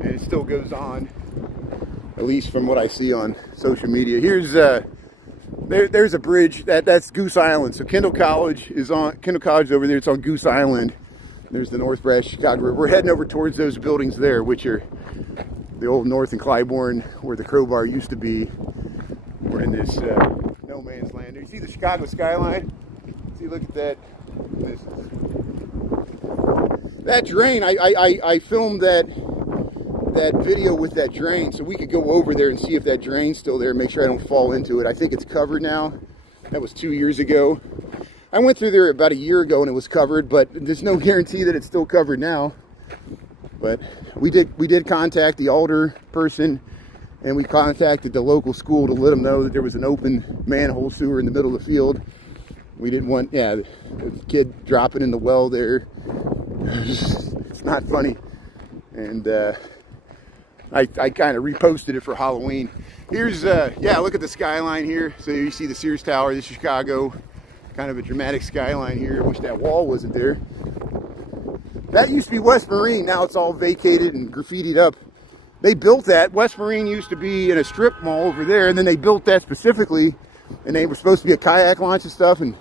and it still goes on, at least from what I see on social media. Here's there's a bridge that's Goose Island. So Kendall College is over there. It's on Goose Island. There's the North Brass Chicago River. We're heading over towards those buildings there, which are the old North and Clybourne, where the Crowbar used to be. We're in this no man's land. You see the Chicago skyline? See, look at that. That drain, I filmed that video with that drain so we could go over there and see if that drain's still there, make sure I don't fall into it. I think it's covered now. That was 2 years ago. I went through there about a year ago and it was covered, but there's no guarantee that it's still covered now. But we did contact the alder person, and we contacted the local school to let them know that there was an open manhole sewer in the middle of the field. We didn't want, the kid dropping in the well there. It's not funny. And I kind of reposted it for Halloween. Here's, look at the skyline here. So you see the Sears Tower. This is Chicago. Kind of a dramatic skyline here. I wish that wall wasn't there. That used to be West Marine. Now it's all vacated and graffitied up. They built that. West Marine used to be in a strip mall over there, and then they built that specifically, and they were supposed to be a kayak launch and stuff, and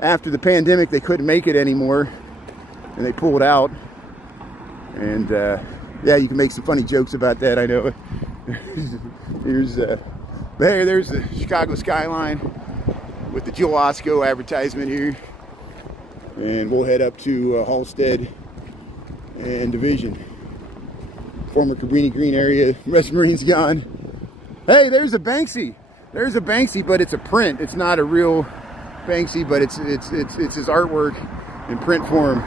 after the pandemic they couldn't make it anymore, and they pulled out. And Yeah, you can make some funny jokes about that, I know. Here's there's the Chicago skyline with the Jill Osco advertisement here. And we'll head up to Halstead and Division. Former Cabrini Green area. Rest Marine's gone. Hey, there's a Banksy. There's a Banksy, but it's a print. It's not a real Banksy, but it's his artwork in print form.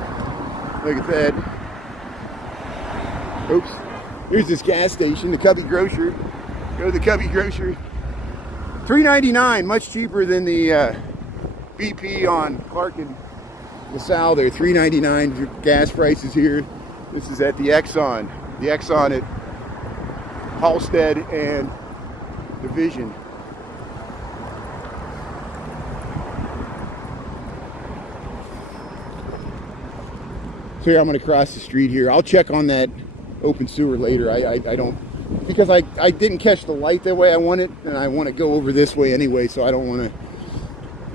Look at that. Oops. Here's this gas station, the Cubby Grocer. Go to the Cubby Grocer. $3.99, much cheaper than the BP on Clark and LaSalle. There, $3.99 gas prices here. This is at the Exxon. The Exxon at Halstead and Division. So here I'm going to cross the street here. I'll check on that open sewer later. I don't, because I didn't catch the light the way I want it, and I want to go over this way anyway, so I don't want to,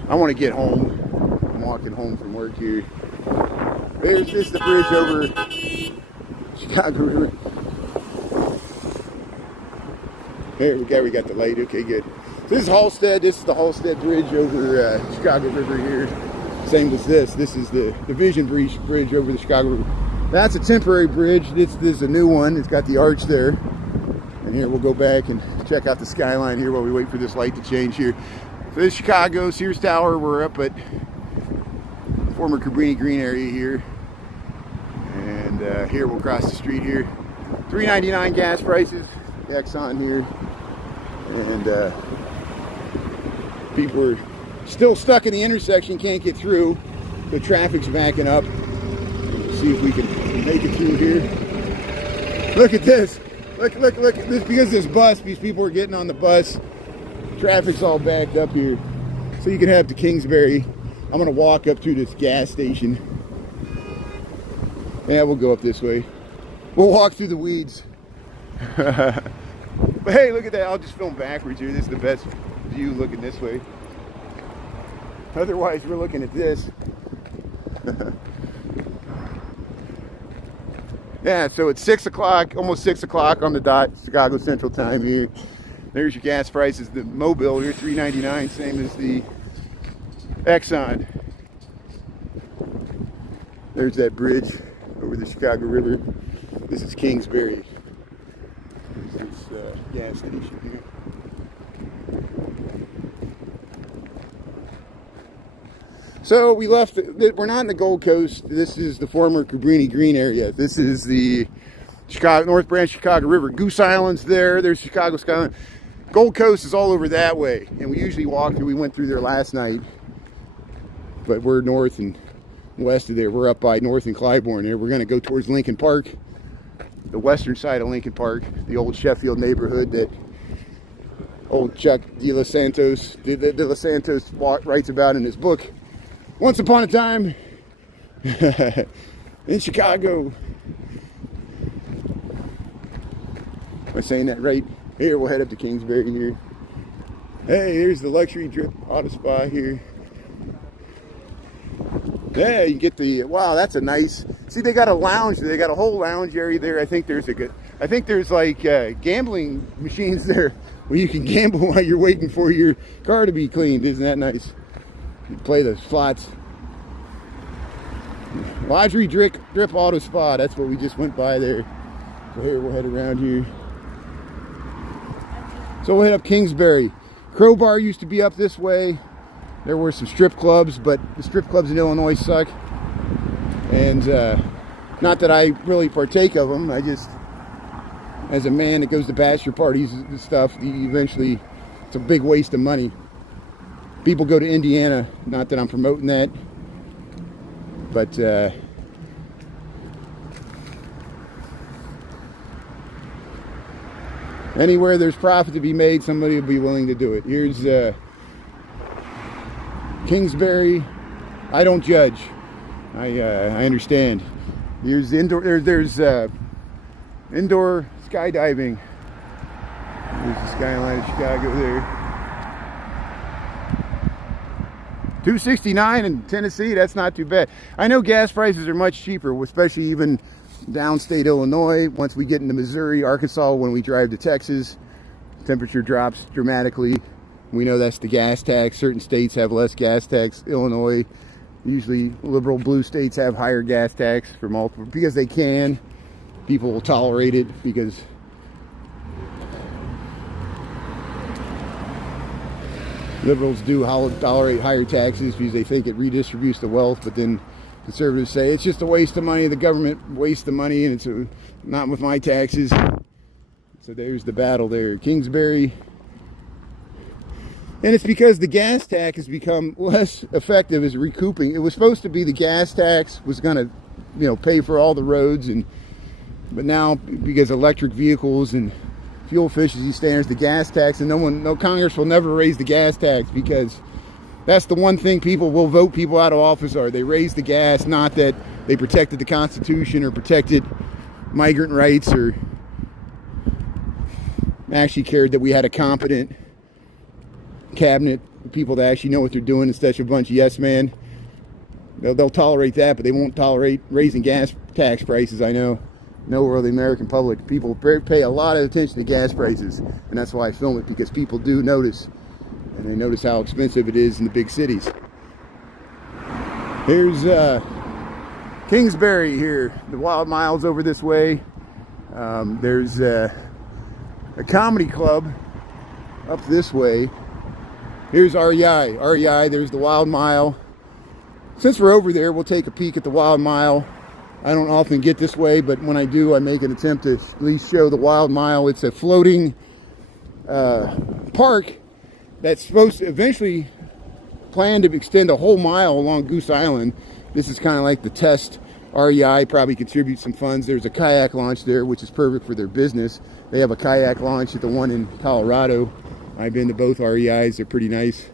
I want to get home. I'm walking home from work here. There's this, the bridge over Chicago River. Here we got the light. Okay, good. So this is Halstead. This is the Halstead Bridge over Chicago River here. Same as this. This is the Division Bridge over the Chicago River. That's a temporary bridge. This is a new one. It's got the arch there. And here we'll go back and check out the skyline here while we wait for this light to change here. So this is Chicago, Sears Tower. We're up at former Cabrini Green area here. And here we'll cross the street here. $3.99 gas prices. The Exxon here. And people are still stuck in the intersection, can't get through. The traffic's backing up. Let's see if we can make it through here. Look at this. Look at this. Because this bus, these people are getting on the bus. Traffic's all backed up here. So you can head up to Kingsbury. I'm gonna walk up to this gas station. Yeah, we'll go up this way. We'll walk through the weeds. But hey, look at that. I'll just film backwards here. This is the best view looking this way. Otherwise, we're looking at this. Yeah, so it's 6 o'clock, almost 6 o'clock on the dot, Chicago Central Time here. There's your gas prices. The Mobile here, $3.99, same as the Exxon. There's that bridge over the Chicago River. This is Kingsbury. This gas station here. So we left, we're not in the Gold Coast. This is the former Cabrini Green area. This is the Chicago, North Branch Chicago River. Goose Island's there. There's Chicago Skyline. Gold Coast is all over that way. And we usually walk through. We went through there last night. But we're north and west of there. We're up by North and Clybourne there. We're going to go towards Lincoln Park. The western side of Lincoln Park. The old Sheffield neighborhood that old Chuck De Los Santos writes about in his book. Once upon a time in Chicago. Am I saying that right? Here, we'll head up to Kingsbury here. Hey, here's the luxury drip auto spa here. Yeah, you get the, wow, that's a nice, see, they got a lounge, they got a whole lounge area there. I think there's like gambling machines there where you can gamble while you're waiting for your car to be cleaned. Isn't that nice? You play the slots. Luxury drip auto spa. That's what we just went by there. So here we'll head around here. So we'll head up Kingsbury. Crowbar used to be up this way. There were some strip clubs, but the strip clubs in Illinois suck. And not that I really partake of them. I just, as a man that goes to bachelor parties and stuff, eventually it's a big waste of money. People go to Indiana, not that I'm promoting that, but anywhere there's profit to be made, somebody will be willing to do it. Here's Kingsbury. I don't judge. I understand. Here's indoor. There's indoor skydiving. There's the skyline of Chicago there. $2.69 in Tennessee, that's not too bad. I know gas prices are much cheaper, especially even downstate Illinois. Once we get into Missouri, Arkansas, when we drive to Texas, temperature drops dramatically. We know that's the gas tax. Certain states have less gas tax. Illinois, usually liberal blue states, have higher gas tax for multiple, because they can. People will tolerate it because liberals do tolerate higher taxes because they think it redistributes the wealth, but then conservatives say it's just a waste of money. The government wastes the money, and it's not with my taxes. So there's the battle there. Kingsbury. And it's because the gas tax has become less effective as recouping. It was supposed to be the gas tax was going to, pay for all the roads, but now because electric vehicles and fuel efficiency standards, the gas tax, and no Congress will never raise the gas tax, because that's the one thing people will vote people out of office are. They raise the gas, not that they protected the Constitution or protected migrant rights or actually cared that we had a competent cabinet, people that actually know what they're doing instead of a bunch of yes men. They'll tolerate that, but they won't tolerate raising gas tax prices. I know nowhere the American public, people pay a lot of attention to gas prices, and that's why I film it, because people do notice, and they notice how expensive it is in the big cities. Here's Kingsbury here. The Wild Mile's over this way. There's a comedy club up this way. Here's REI. There's the Wild Mile. Since we're over there, we'll take a peek at the Wild Mile. I don't often get this way, but when I do, I make an attempt to at least show the Wild Mile. It's a floating park that's supposed to eventually plan to extend a whole mile along Goose Island. This is kind of like the test. REI probably contributes some funds. There's a kayak launch there, which is perfect for their business. They have a kayak launch at the one in Colorado. I've been to both REIs. They're pretty nice.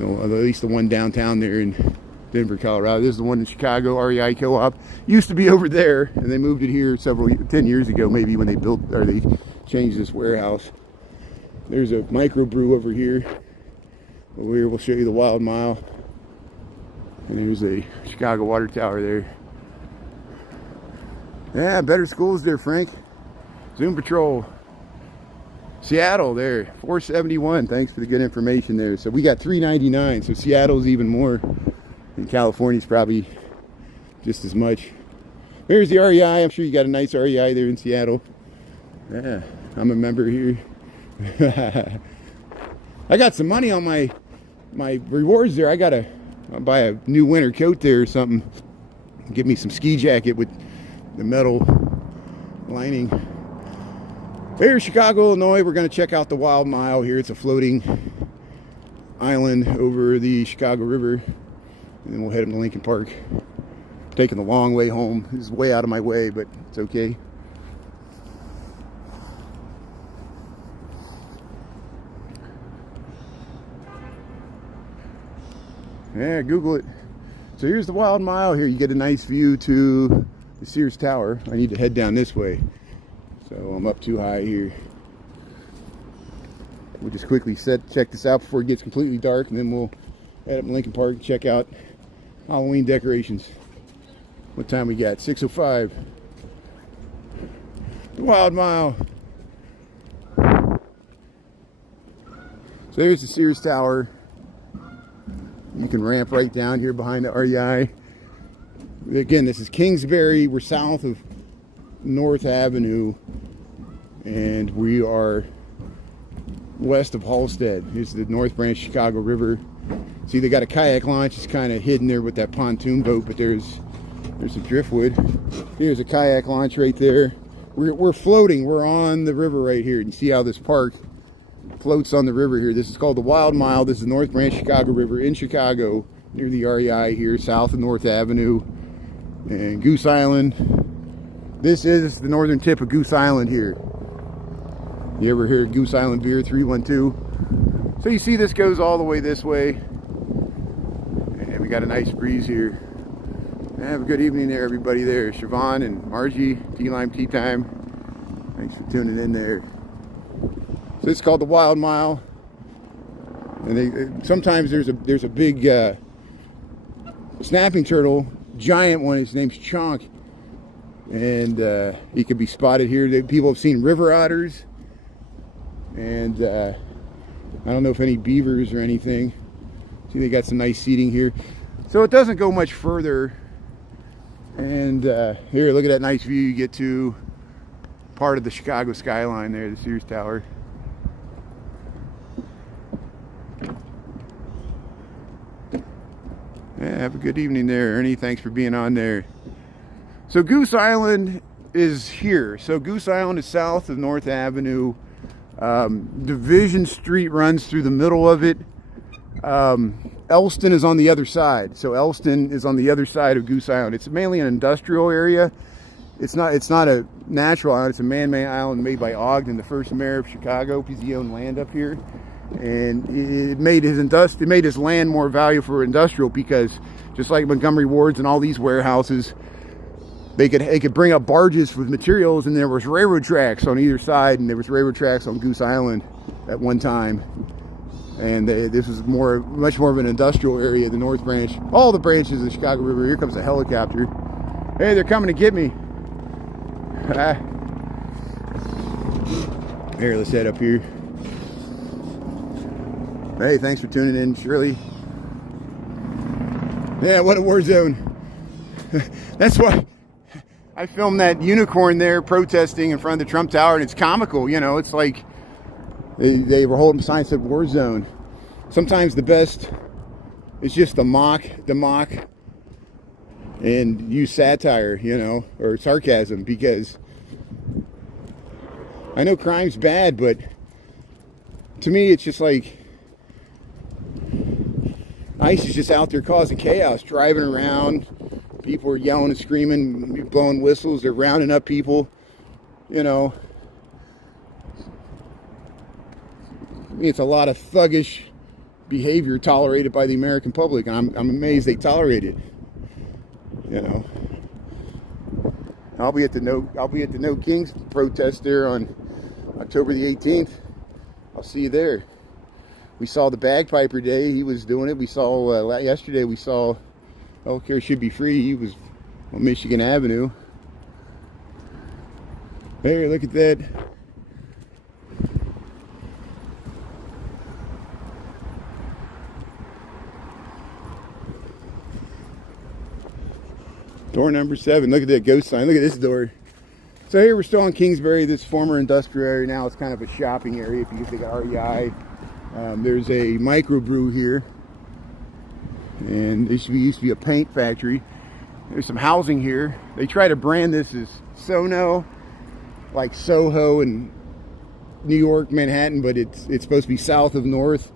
At least the one downtown there in Denver, Colorado. This is the one in Chicago, REI Co-op. Used to be over there, and they moved it here 10 years ago, maybe, when they they changed this warehouse. There's a microbrew over here. Over here, we'll show you the Wild Mile. And there's a Chicago water tower there. Yeah, better schools there, Frank. Zoom Patrol. Seattle there, 471. Thanks for the good information there. So we got 399. So Seattle's even more, and California's probably just as much. There's the REI. I'm sure you got a nice REI there in Seattle. Yeah, I'm a member here. I got some money on my rewards there. I'll buy a new winter coat there or something. Give me some ski jacket with the metal lining. Here's Chicago, Illinois. We're going to check out the Wild Mile here. It's a floating island over the Chicago River. And then we'll head up to Lincoln Park. Taking the long way home. This is way out of my way, but it's okay. Yeah, Google it. So here's the Wild Mile here. You get a nice view to the Sears Tower. I need to head down this way. So I'm up too high here. We'll just quickly check this out before it gets completely dark, and then we'll head up to Lincoln Park and check out Halloween decorations. What time we got? 6:05. The Wild Mile. So there's the Sears Tower. You can ramp right down here behind the REI. Again, this is Kingsbury. We're south of North Avenue, and we are west of Halstead. Here's the North Branch Chicago River. See, they got a kayak launch. It's kind of hidden there with that pontoon boat, but there's some driftwood. Here's a kayak launch right there. We're floating. We're on the river right here. You see how this park floats on the river here. This is called the Wild Mile. This is the North Branch Chicago River in Chicago, near the REI here, south of North Avenue and Goose Island. This is the northern tip of Goose Island here. You ever hear of Goose Island beer? 312. So you see this goes all the way this way. And we got a nice breeze here. Have a good evening there, everybody there. Siobhan and Margie, Tea Lime Tea Time. Thanks for tuning in there. So it's called the Wild Mile. And sometimes there's a big snapping turtle, giant one. His name's Chonk. and he could be spotted here. People have seen river otters, and I don't know if any beavers or anything. See, they got some nice seating here. So it doesn't go much further. And here, look at that nice view you get to. Part of the Chicago skyline there, the Sears Tower. Yeah, have a good evening there, Ernie. Thanks for being on there. So Goose Island is here. So Goose Island is south of North Avenue. Division Street runs through the middle of it. Elston is on the other side. So Elston is on the other side of Goose Island. It's mainly an industrial area. It's not a natural island. It's a man-made island made by Ogden, the first mayor of Chicago, because he owned land up here. And it made his land more valuable for industrial, because just like Montgomery Wards and all these warehouses, they could bring up barges with materials, and there was railroad tracks on either side, and there was railroad tracks on Goose Island at one time. And this was much more of an industrial area, the North Branch. All the branches of the Chicago River. Here comes a helicopter. Hey, they're coming to get me. Here, let's head up here. Hey, thanks for tuning in, Shirley. Yeah, what a war zone. That's why I filmed that unicorn there protesting in front of the Trump Tower, and it's comical, you know. It's like they were holding signs that war zone. Sometimes the best is just the mock, and use satire, you know, or sarcasm, because I know crime's bad, but to me it's just like ICE is just out there causing chaos, driving around. People are yelling and screaming, blowing whistles. They're rounding up people, you know. It's a lot of thuggish behavior tolerated by the American public, and I'm amazed they tolerate it. You know, I'll be at the No Kings protest there on October the 18th. I'll see you there. We saw the bagpiper day. He was doing it. We saw yesterday. We saw Healthcare Should Be Free. He was on Michigan Avenue. There, look at that. Door number 7. Look at that ghost sign. Look at this door. So here we're still in Kingsbury, this former industrial area. Now it's kind of a shopping area because they got REI. There's a microbrew here, and it used to be a paint factory. There's some housing here. They try to brand this as Sono, like Soho in New York, Manhattan, but it's supposed to be south of North.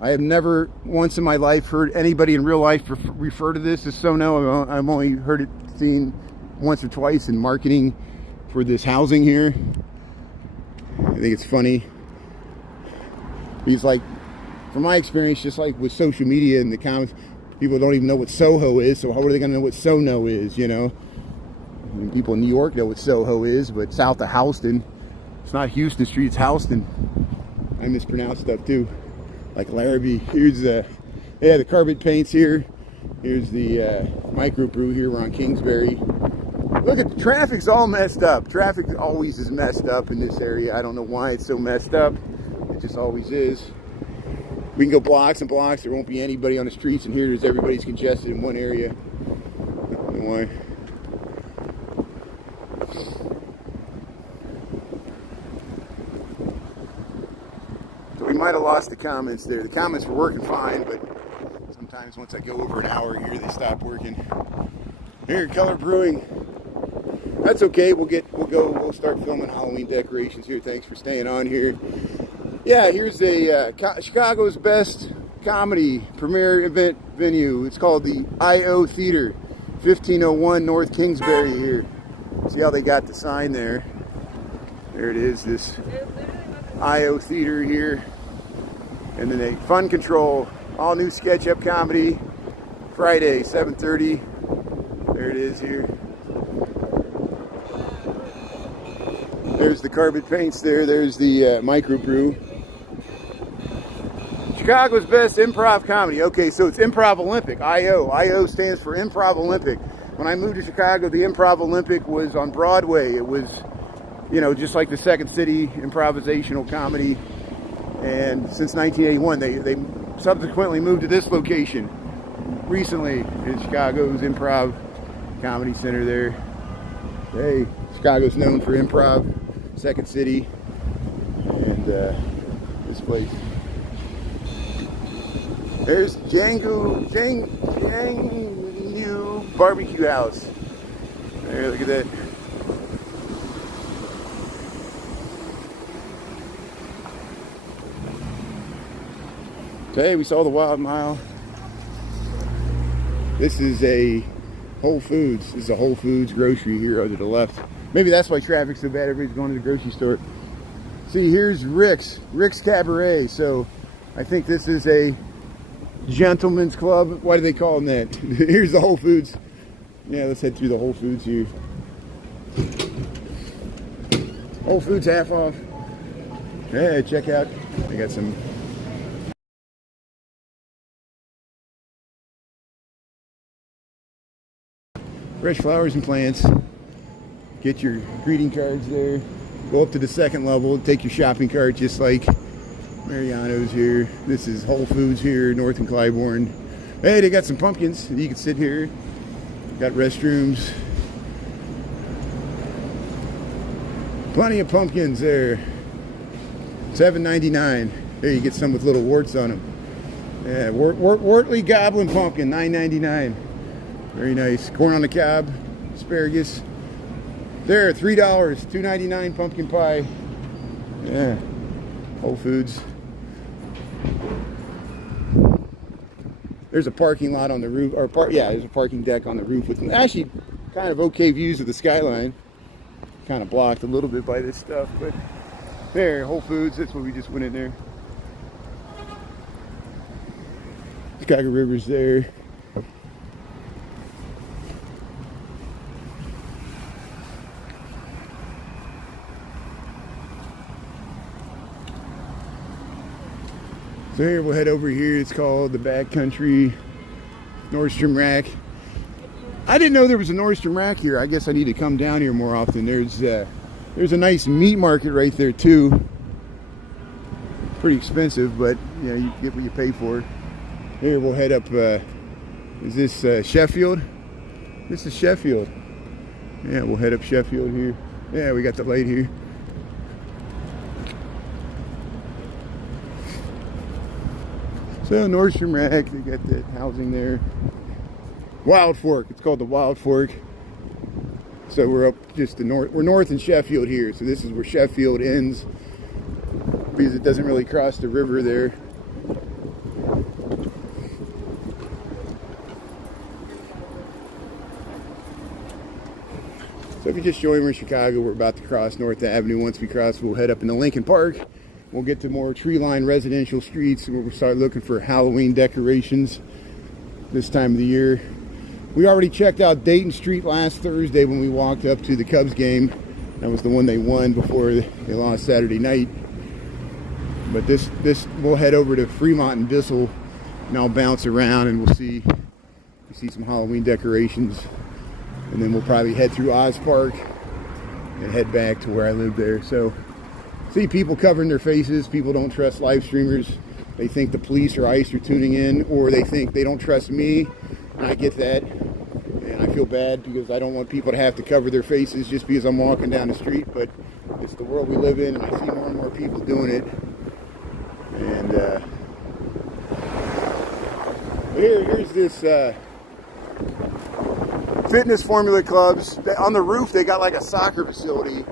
I have never once in my life heard anybody in real life refer to this as Sono. I've only heard it seen once or twice in marketing for this housing here. I think it's funny. Because, like, from my experience, just like with social media and the comments, people don't even know what Soho is, so how are they going to know what Sono is, you know? I mean, people in New York know what Soho is, but south of Houston, it's not Houston Street, it's Houston. I mispronounce stuff too, like Larrabee. Here's the carpet paints here. Here's the microbrew here. We're on Kingsbury. Look at the traffic's all messed up. Traffic always is messed up in this area. I don't know why it's so messed up. It just always is. We can go blocks and blocks. There won't be anybody on the streets, and here everybody's congested in one area. I don't know why. So we might have lost the comments there. The comments were working fine, but sometimes once I go over an hour here, they stop working. Here, Color Brewing. That's okay. We'll start filming Halloween decorations here. Thanks for staying on here. Yeah, here's Chicago's best comedy premiere event venue. It's called the I.O. Theater, 1501 North Kingsbury here. See how they got the sign there? There it is, this I.O. Theater here. And then a Fun Control, all new sketch-up comedy, Friday, 7:30. There it is here. There's the carpet paints there. There's the microbrew. Chicago's best improv comedy. Okay, so it's Improv Olympic, I.O. I.O. stands for Improv Olympic. when I moved to Chicago, the Improv Olympic was on Broadway. It was, you know, just like the Second City improvisational comedy. And since 1981, they subsequently moved to this location recently in Chicago's Improv Comedy Center there. Hey, Chicago's known for improv, Second City, and this place. There's Django Barbecue House. There, look at that. Okay, we saw the Wild Mile. This is a Whole Foods. This is a Whole Foods grocery here over to the left. Maybe that's why traffic's so bad. Everybody's going to the grocery store. See, here's Rick's Cabaret. So I think this is a gentleman's club. Why do they call them that? Here's the Whole Foods. Yeah, let's head through the Whole Foods here. Whole Foods half off. Yeah, check out. They got some fresh flowers and plants. Get your greeting cards there. Go up to the second level. Take your shopping cart just like Mariano's here. This is Whole Foods here, North and Clybourne. Hey, they got some pumpkins. You can sit here. Got restrooms. Plenty of pumpkins there. $7.99. There you get some with little warts on them. Yeah, Wortley Goblin Pumpkin, $9.99. Very nice. Corn on the cob, asparagus. There, $3, $2.99 pumpkin pie. Yeah, Whole Foods. There's a parking lot on the roof, or there's a parking deck on the roof with actually kind of okay views of the skyline. Kind of blocked a little bit by this stuff, but there, Whole Foods. That's where we just went in there. Chicago River's there. So here we'll head over here. It's called the Backcountry Nordstrom Rack. I didn't know there was a Nordstrom Rack here. I guess I need to come down here more often. There's a nice meat market right there too. Pretty expensive, but yeah, you get what you pay for. Here we'll head up. Is this Sheffield? This is Sheffield. Yeah, we'll head up Sheffield here. Yeah, we got the light here. So Nordstrom Rack, they got that housing there. Wild Fork, it's called the Wild Fork. So we're up just the north, we're north in Sheffield here. So this is where Sheffield ends, because it doesn't really cross the river there. So if you just joined, we're in Chicago. We're about to cross North Avenue. Once we cross, we'll head up into Lincoln Park. We'll get to more tree-lined residential streets, and we'll start looking for Halloween decorations this time of the year. We already checked out Dayton Street last Thursday when we walked up to the Cubs game. That was the one they won before they lost Saturday night. But this we'll head over to Fremont and Bissell, and I'll bounce around and we'll see some Halloween decorations. And then we'll probably head through Oz Park and head back to where I live there. So see people covering their faces. People don't trust live streamers. They think the police or ICE are tuning in, or they think they don't trust me. And I get that. And I feel bad because I don't want people to have to cover their faces just because I'm walking down the street. But it's the world we live in, and I see more and more people doing it. And here's this fitness formula clubs. On the roof, they got like a soccer facility.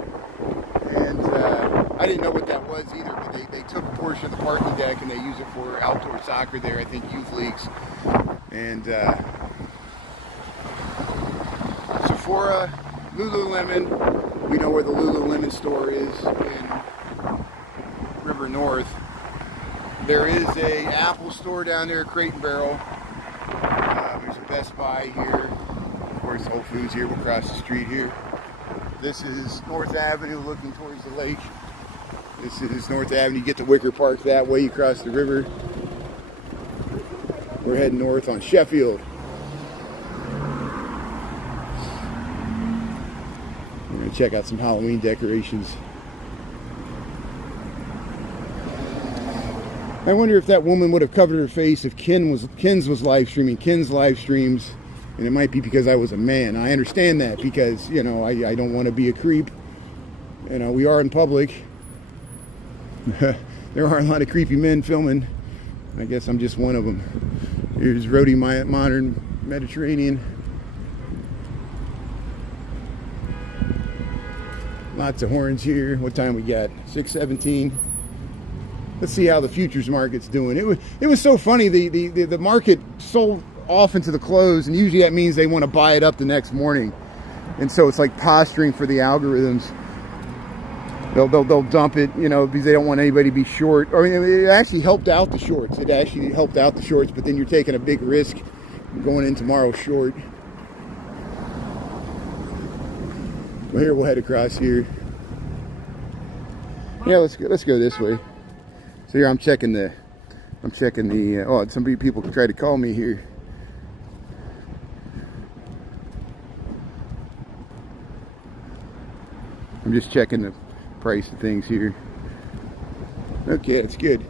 And I didn't know what that was either, but they took a portion of the parking deck and they use it for outdoor soccer there, I think youth leagues. And Sephora, Lululemon, we know where the Lululemon store is in River North. There is a Apple store down there, Crate and Barrel. There's a Best Buy here. Of course, Whole Foods here, we'll cross the street here. This is North Avenue looking towards the lake. This is North Avenue. You get to Wicker Park that way. You cross the river. We're heading north on Sheffield. gonna check out some Halloween decorations. I wonder if that woman would have covered her face if Ken's was live streaming. Ken's live streams, and it might be because I was a man. I understand that because, you know, I don't want to be a creep. You know, we are in public. There are a lot of creepy men filming. I guess I'm just one of them. Here's Roadie Modern Mediterranean. Lots of horns here. What time we got? 6:17. Let's see how the futures market's doing. It was so funny. The market sold off into the close, and usually that means they want to buy it up the next morning. And so it's like posturing for the algorithms. They'll dump it, you know, because they don't want anybody to be short. I mean, it actually helped out the shorts. It actually helped out the shorts, but then you're taking a big risk going in tomorrow short. Well, here we'll head across here. Yeah, let's go this way. So here I'm checking the oh, some people tried to call me here. I'm just checking the price of things here. Okay, that's good.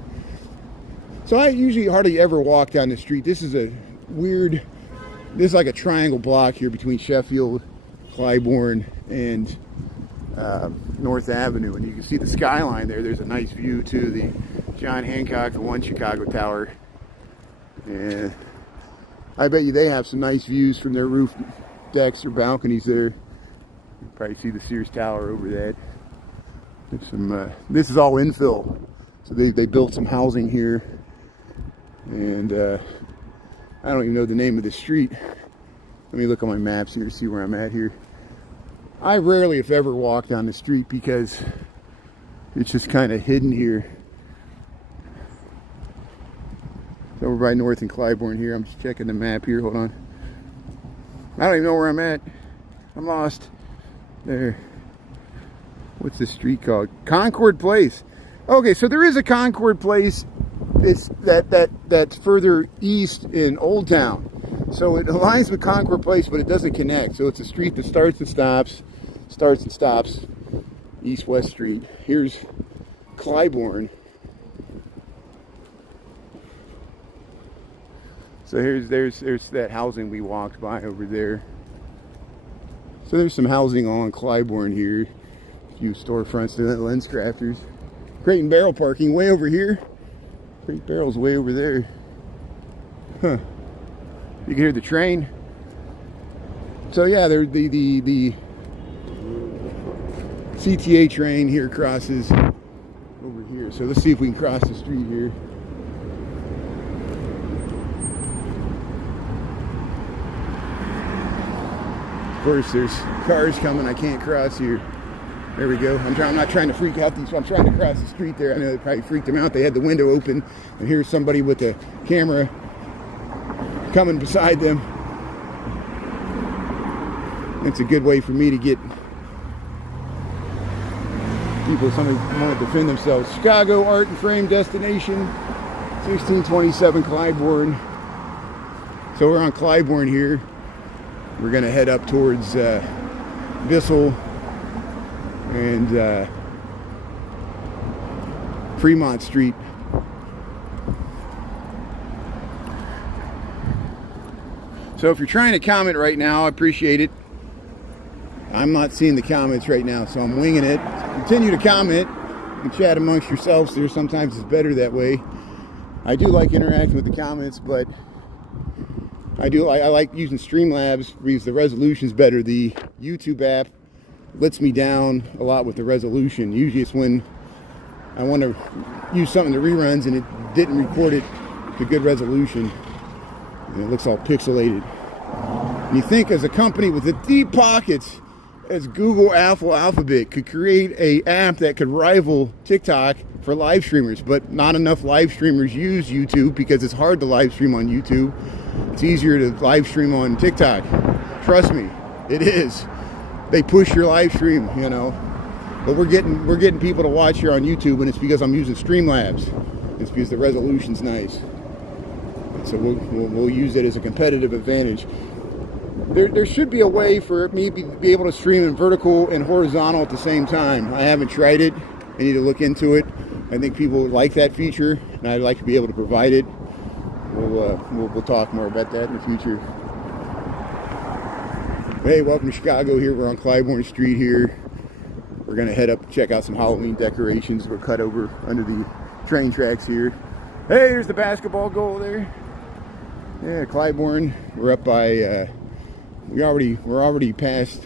So I usually hardly ever walk down the street. This is like a triangle block here between Sheffield, Clybourne, and North Avenue, and you can see the skyline there. There's a nice view to the John Hancock, the One Chicago Tower, and I bet you they have some nice views from their roof decks or balconies there. You can probably see the Sears Tower over that. There's some. This is all infill, so they built some housing here, and I don't even know the name of the street. Let me look on my maps here to see where I'm at here. I rarely, if ever, walk down the street because it's just kind of hidden here. It's over by North and Clybourne here. I'm just checking the map here. Hold on. I don't even know where I'm at. I'm lost. There. What's this street called? Concord Place. Okay, so there is a Concord Place. It's that's further east in Old Town. So it aligns with Concord Place, but it doesn't connect. So it's a street that starts and stops, East-West Street. Here's Clybourne. So there's that housing we walked by over there. So there's some housing on Clybourne here. A few storefronts to the lens crafters. Crate and barrel parking way over here. Crate barrels way over there. Huh. You can hear the train. So yeah, the CTA train here crosses over here. So let's see if we can cross the street here. Of course, there's cars coming. I can't cross here. There we go. I'm not trying to freak out these. I'm trying to cross the street there. I know it probably freaked them out. They had the window open, and here's somebody with a camera coming beside them. It's a good way for me to get people, somebody want to defend themselves. Chicago Art and Frame Destination, 1627 Clybourne. So we're on Clybourne here. We're going to head up towards Bissell and Fremont Street. So if you're trying to comment right now, I appreciate it. I'm not seeing the comments right now, so I'm winging it. Continue to comment. You can chat amongst yourselves there. Sometimes it's better that way. I do like interacting with the comments, but I like using Streamlabs because the resolution's better. The YouTube app lets me down a lot with the resolution. Usually it's when I want to use something to reruns and it didn't record it to good resolution. And it looks all pixelated. And you think as a company with the deep pockets as Google, Apple, Alphabet could create a app that could rival TikTok for live streamers, but not enough live streamers use YouTube because it's hard to live stream on YouTube. It's easier to live stream on TikTok. Trust me, it is. They push your live stream, you know. But we're getting people to watch here on YouTube, and it's because I'm using Streamlabs. It's because the resolution's nice. So we'll use it as a competitive advantage. There should be a way for me to be able to stream in vertical and horizontal at the same time. I haven't tried it. I need to look into it. I think people would like that feature, and I'd like to be able to provide it. We'll talk more about that in the future. Hey, welcome to Chicago. Here we're on Clybourne Street here. We're gonna head up and check out some Halloween decorations. We're cut over under the train tracks here. Hey, there's the basketball goal there. Yeah, Clybourne. We're up by. We're already past.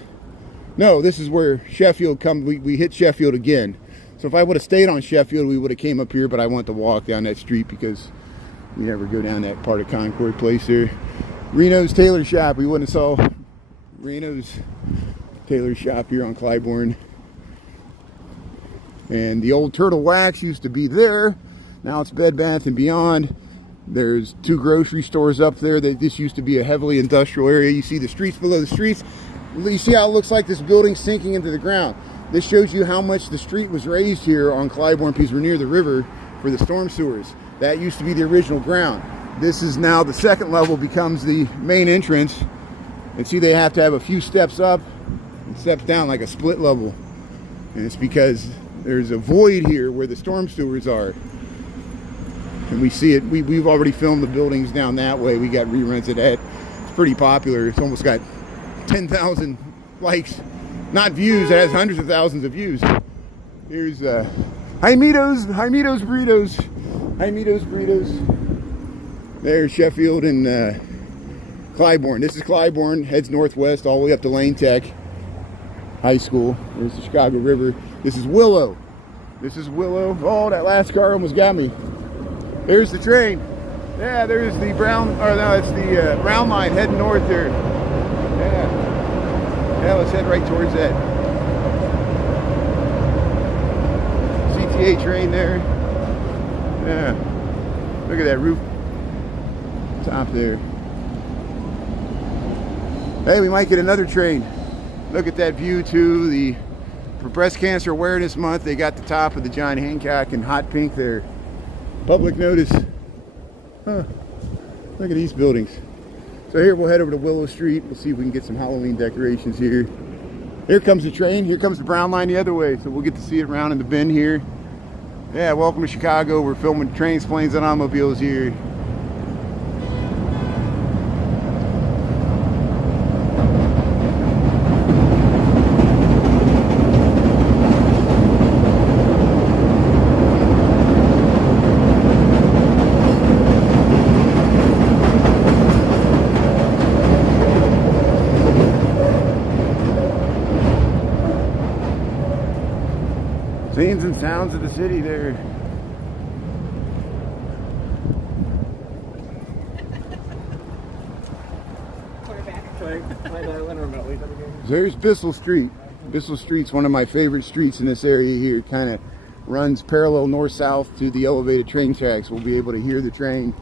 No, this is where Sheffield comes. We hit Sheffield again. So if I would have stayed on Sheffield, we would have came up here. But I want to walk down that street because we never go down that part of Concord Place there. Reno's Tailor Shop. We wouldn't have saw Reno's Tailor Shop here on Clybourne. And the old Turtle Wax used to be there. Now it's Bed Bath & Beyond. There's 2 grocery stores up there. This used to be a heavily industrial area. You see the streets below the streets. You see how it looks like this building sinking into the ground. This shows you how much the street was raised here on Clybourne because we're near the river for the storm sewers. That used to be the original ground. This is now the second level becomes the main entrance. And see, they have to have a few steps up and steps down like a split level. And it's because there's a void here where the storm sewers are. And we see it, we've already filmed the buildings down that way. We got reruns of that. It's pretty popular. It's almost got 10,000 likes. Not views, it has hundreds of thousands of views. Here's Jaimito's Burritos. Jaimito's Burritos. There's Sheffield and Clybourne. This is Clybourne, heads northwest all the way up to Lane Tech High School. There's the Chicago River. This is Willow. This is Willow. Oh, that last car almost got me. There's the train. Yeah, there's the brown line heading north there. Yeah. Yeah, let's head right towards that. CTA train there. Yeah. Look at that roof top there. Hey, we might get another train. Look at that view too. For Breast Cancer Awareness Month, they got the top of the John Hancock in hot pink there. Public notice. Huh. Look at these buildings. So here we'll head over to Willow Street. We'll see if we can get some Halloween decorations here. Here comes the train. Here comes the brown line the other way. So we'll get to see it around in the bend here. Yeah, welcome to Chicago. We're filming trains, planes, and automobiles here. Scenes and sounds of the city there. There's Bissell Street. Bissell Street's one of my favorite streets in this area here. It kind of runs parallel north-south to the elevated train tracks. We'll be able to hear the train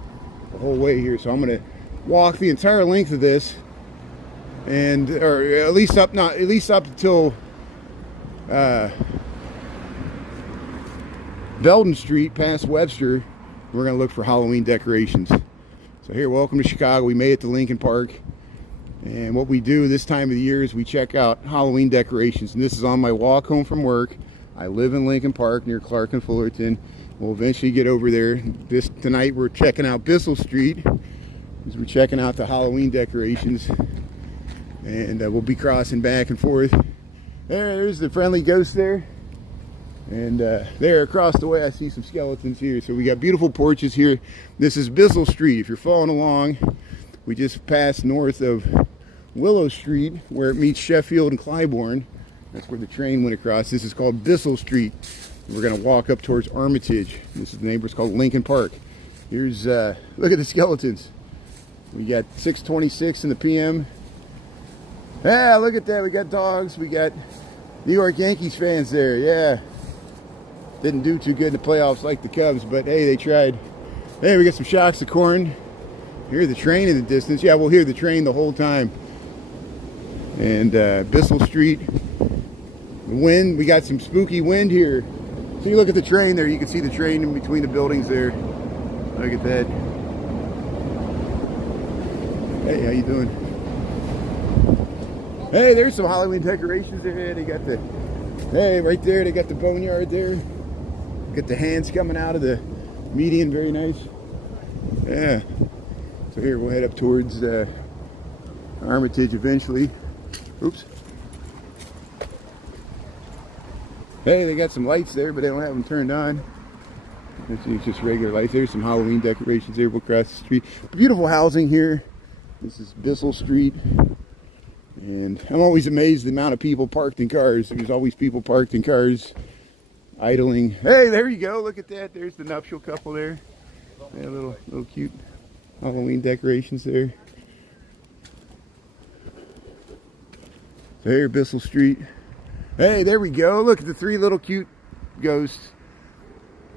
the whole way here. So I'm going to walk the entire length of this, and at least up until Belden Street past Webster. We're going to look for Halloween decorations. So here, welcome to Chicago. We made it to Lincoln Park. And what we do this time of the year is we check out Halloween decorations. And this is on my walk home from work. I live in Lincoln Park near Clark and Fullerton. We'll eventually get over there. Tonight we're checking out Bissell Street. We're checking out the Halloween decorations. And we'll be crossing back and forth. There's the friendly ghost there. And there across the way I see some skeletons here. So we got beautiful porches here. This is Bissell Street. If you're following along, we just passed north of Willow Street where it meets Sheffield and Clybourne. That's where the train went across. This is called Bissell Street. We're going to walk up towards Armitage. This is the neighborhood called Lincoln Park. Here's, look at the skeletons. We got 6:26 in the PM. Yeah, look at that. We got dogs. We got New York Yankees fans there. Yeah. Didn't do too good in the playoffs like the Cubs, but hey, they tried. Hey, we got some shocks of corn. Hear the train in the distance. Yeah, we'll hear the train the whole time. And Bissell Street. The wind, we got some spooky wind here. So you look at the train there, you can see the train in between the buildings there. Look at that. Hey, how you doing? Hey, there's some Halloween decorations there. They got the, hey, right there, they got the boneyard there. Got the hands coming out of the median, very nice. Yeah. So here, we'll head up towards Armitage eventually. Oops. Hey, they got some lights there, but they don't have them turned on. It's just regular lights. There's some Halloween decorations there. We'll cross the street. Beautiful housing here. This is Bissell Street. And I'm always amazed at the amount of people parked in cars. There's always people parked in cars, idling. Hey, there you go. Look at that. There's the nuptial couple there. Yeah, little cute Halloween decorations there. So here, Bissell Street. Hey, there we go. Look at the three little cute ghosts.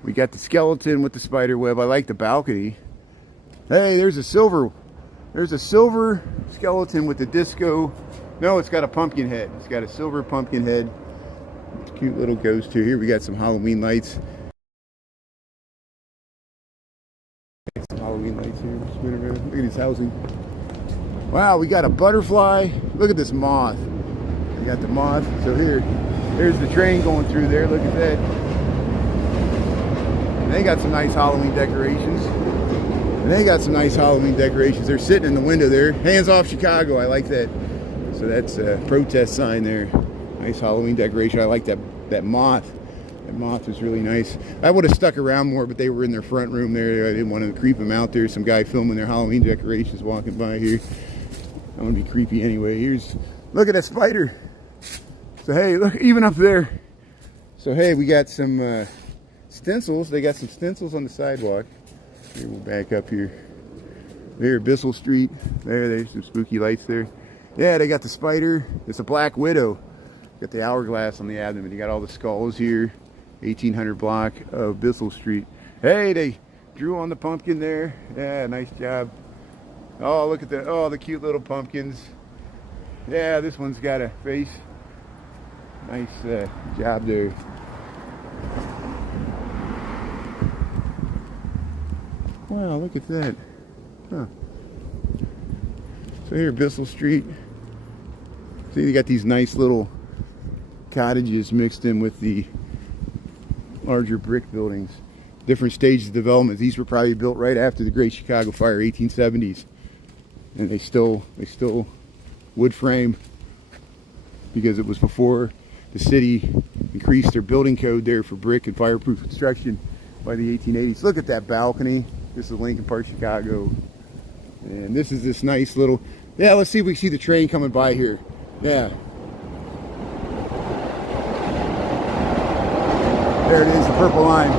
We got the skeleton with the spider web. I like the balcony. Hey, there's a silver skeleton with the disco. No, it's got a pumpkin head. It's got a silver pumpkin head. Cute little ghost here. Here we got some Halloween lights. Some Halloween lights here. Look at this housing. Wow, we got a butterfly. Look at this moth. We got the moth. So here's the train going through there. Look at that. And they got some nice Halloween decorations. They're sitting in the window there. Hands off Chicago. I like that. So that's a protest sign there. Nice Halloween decoration. I like that moth. That moth was really nice. I would have stuck around more, but they were in their front room there. I didn't want to creep them out there. Some guy filming their Halloween decorations walking by here. I'm going to be creepy anyway. Look at that spider. So hey, look, even up there. So hey, we got some stencils. They got some stencils on the sidewalk. Here, we'll back up here. There, Bissell Street. There's some spooky lights there. Yeah, they got the spider. It's a black widow. Got the hourglass on the abdomen. You got all the skulls here. 1800 block of Bissell Street. Hey, they drew on the pumpkin there. Yeah, nice job. Oh, look at the cute little pumpkins. Yeah, this one's got a face. Nice job there. Wow, look at that. Huh. So here, Bissell Street. See, you got these nice little cottages mixed in with the larger brick buildings. Different stages of development. These were probably built right after the Great Chicago Fire, 1870s. And they still wood frame, because it was before the city increased their building code there for brick and fireproof construction by the 1880s. Look at that balcony. This is Lincoln Park, Chicago. And this is this nice little, yeah, let's see if we can see the train coming by here. Yeah. There it is, the purple line.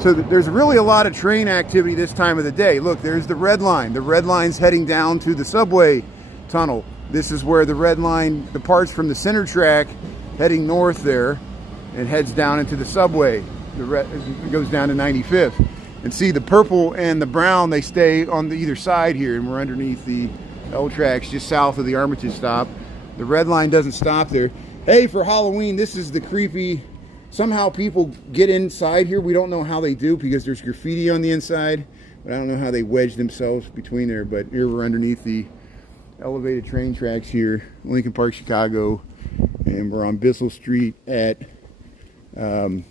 So there's really a lot of train activity this time of the day. Look, there's the red line. The red line's heading down to the subway tunnel. This is where the red line departs from the center track, heading north there, and heads down into the subway. It goes down to 95th. And see, the purple and the brown, they stay on the either side here, and we're underneath the L tracks just south of the Armitage stop. The red line doesn't stop there. Hey, for Halloween, this is the creepy, somehow people get inside here. We don't know how they do, because there's graffiti on the inside, but I don't know how they wedge themselves between there. But here we're underneath the elevated train tracks here, Lincoln Park, Chicago, and we're on Bissell Street at, is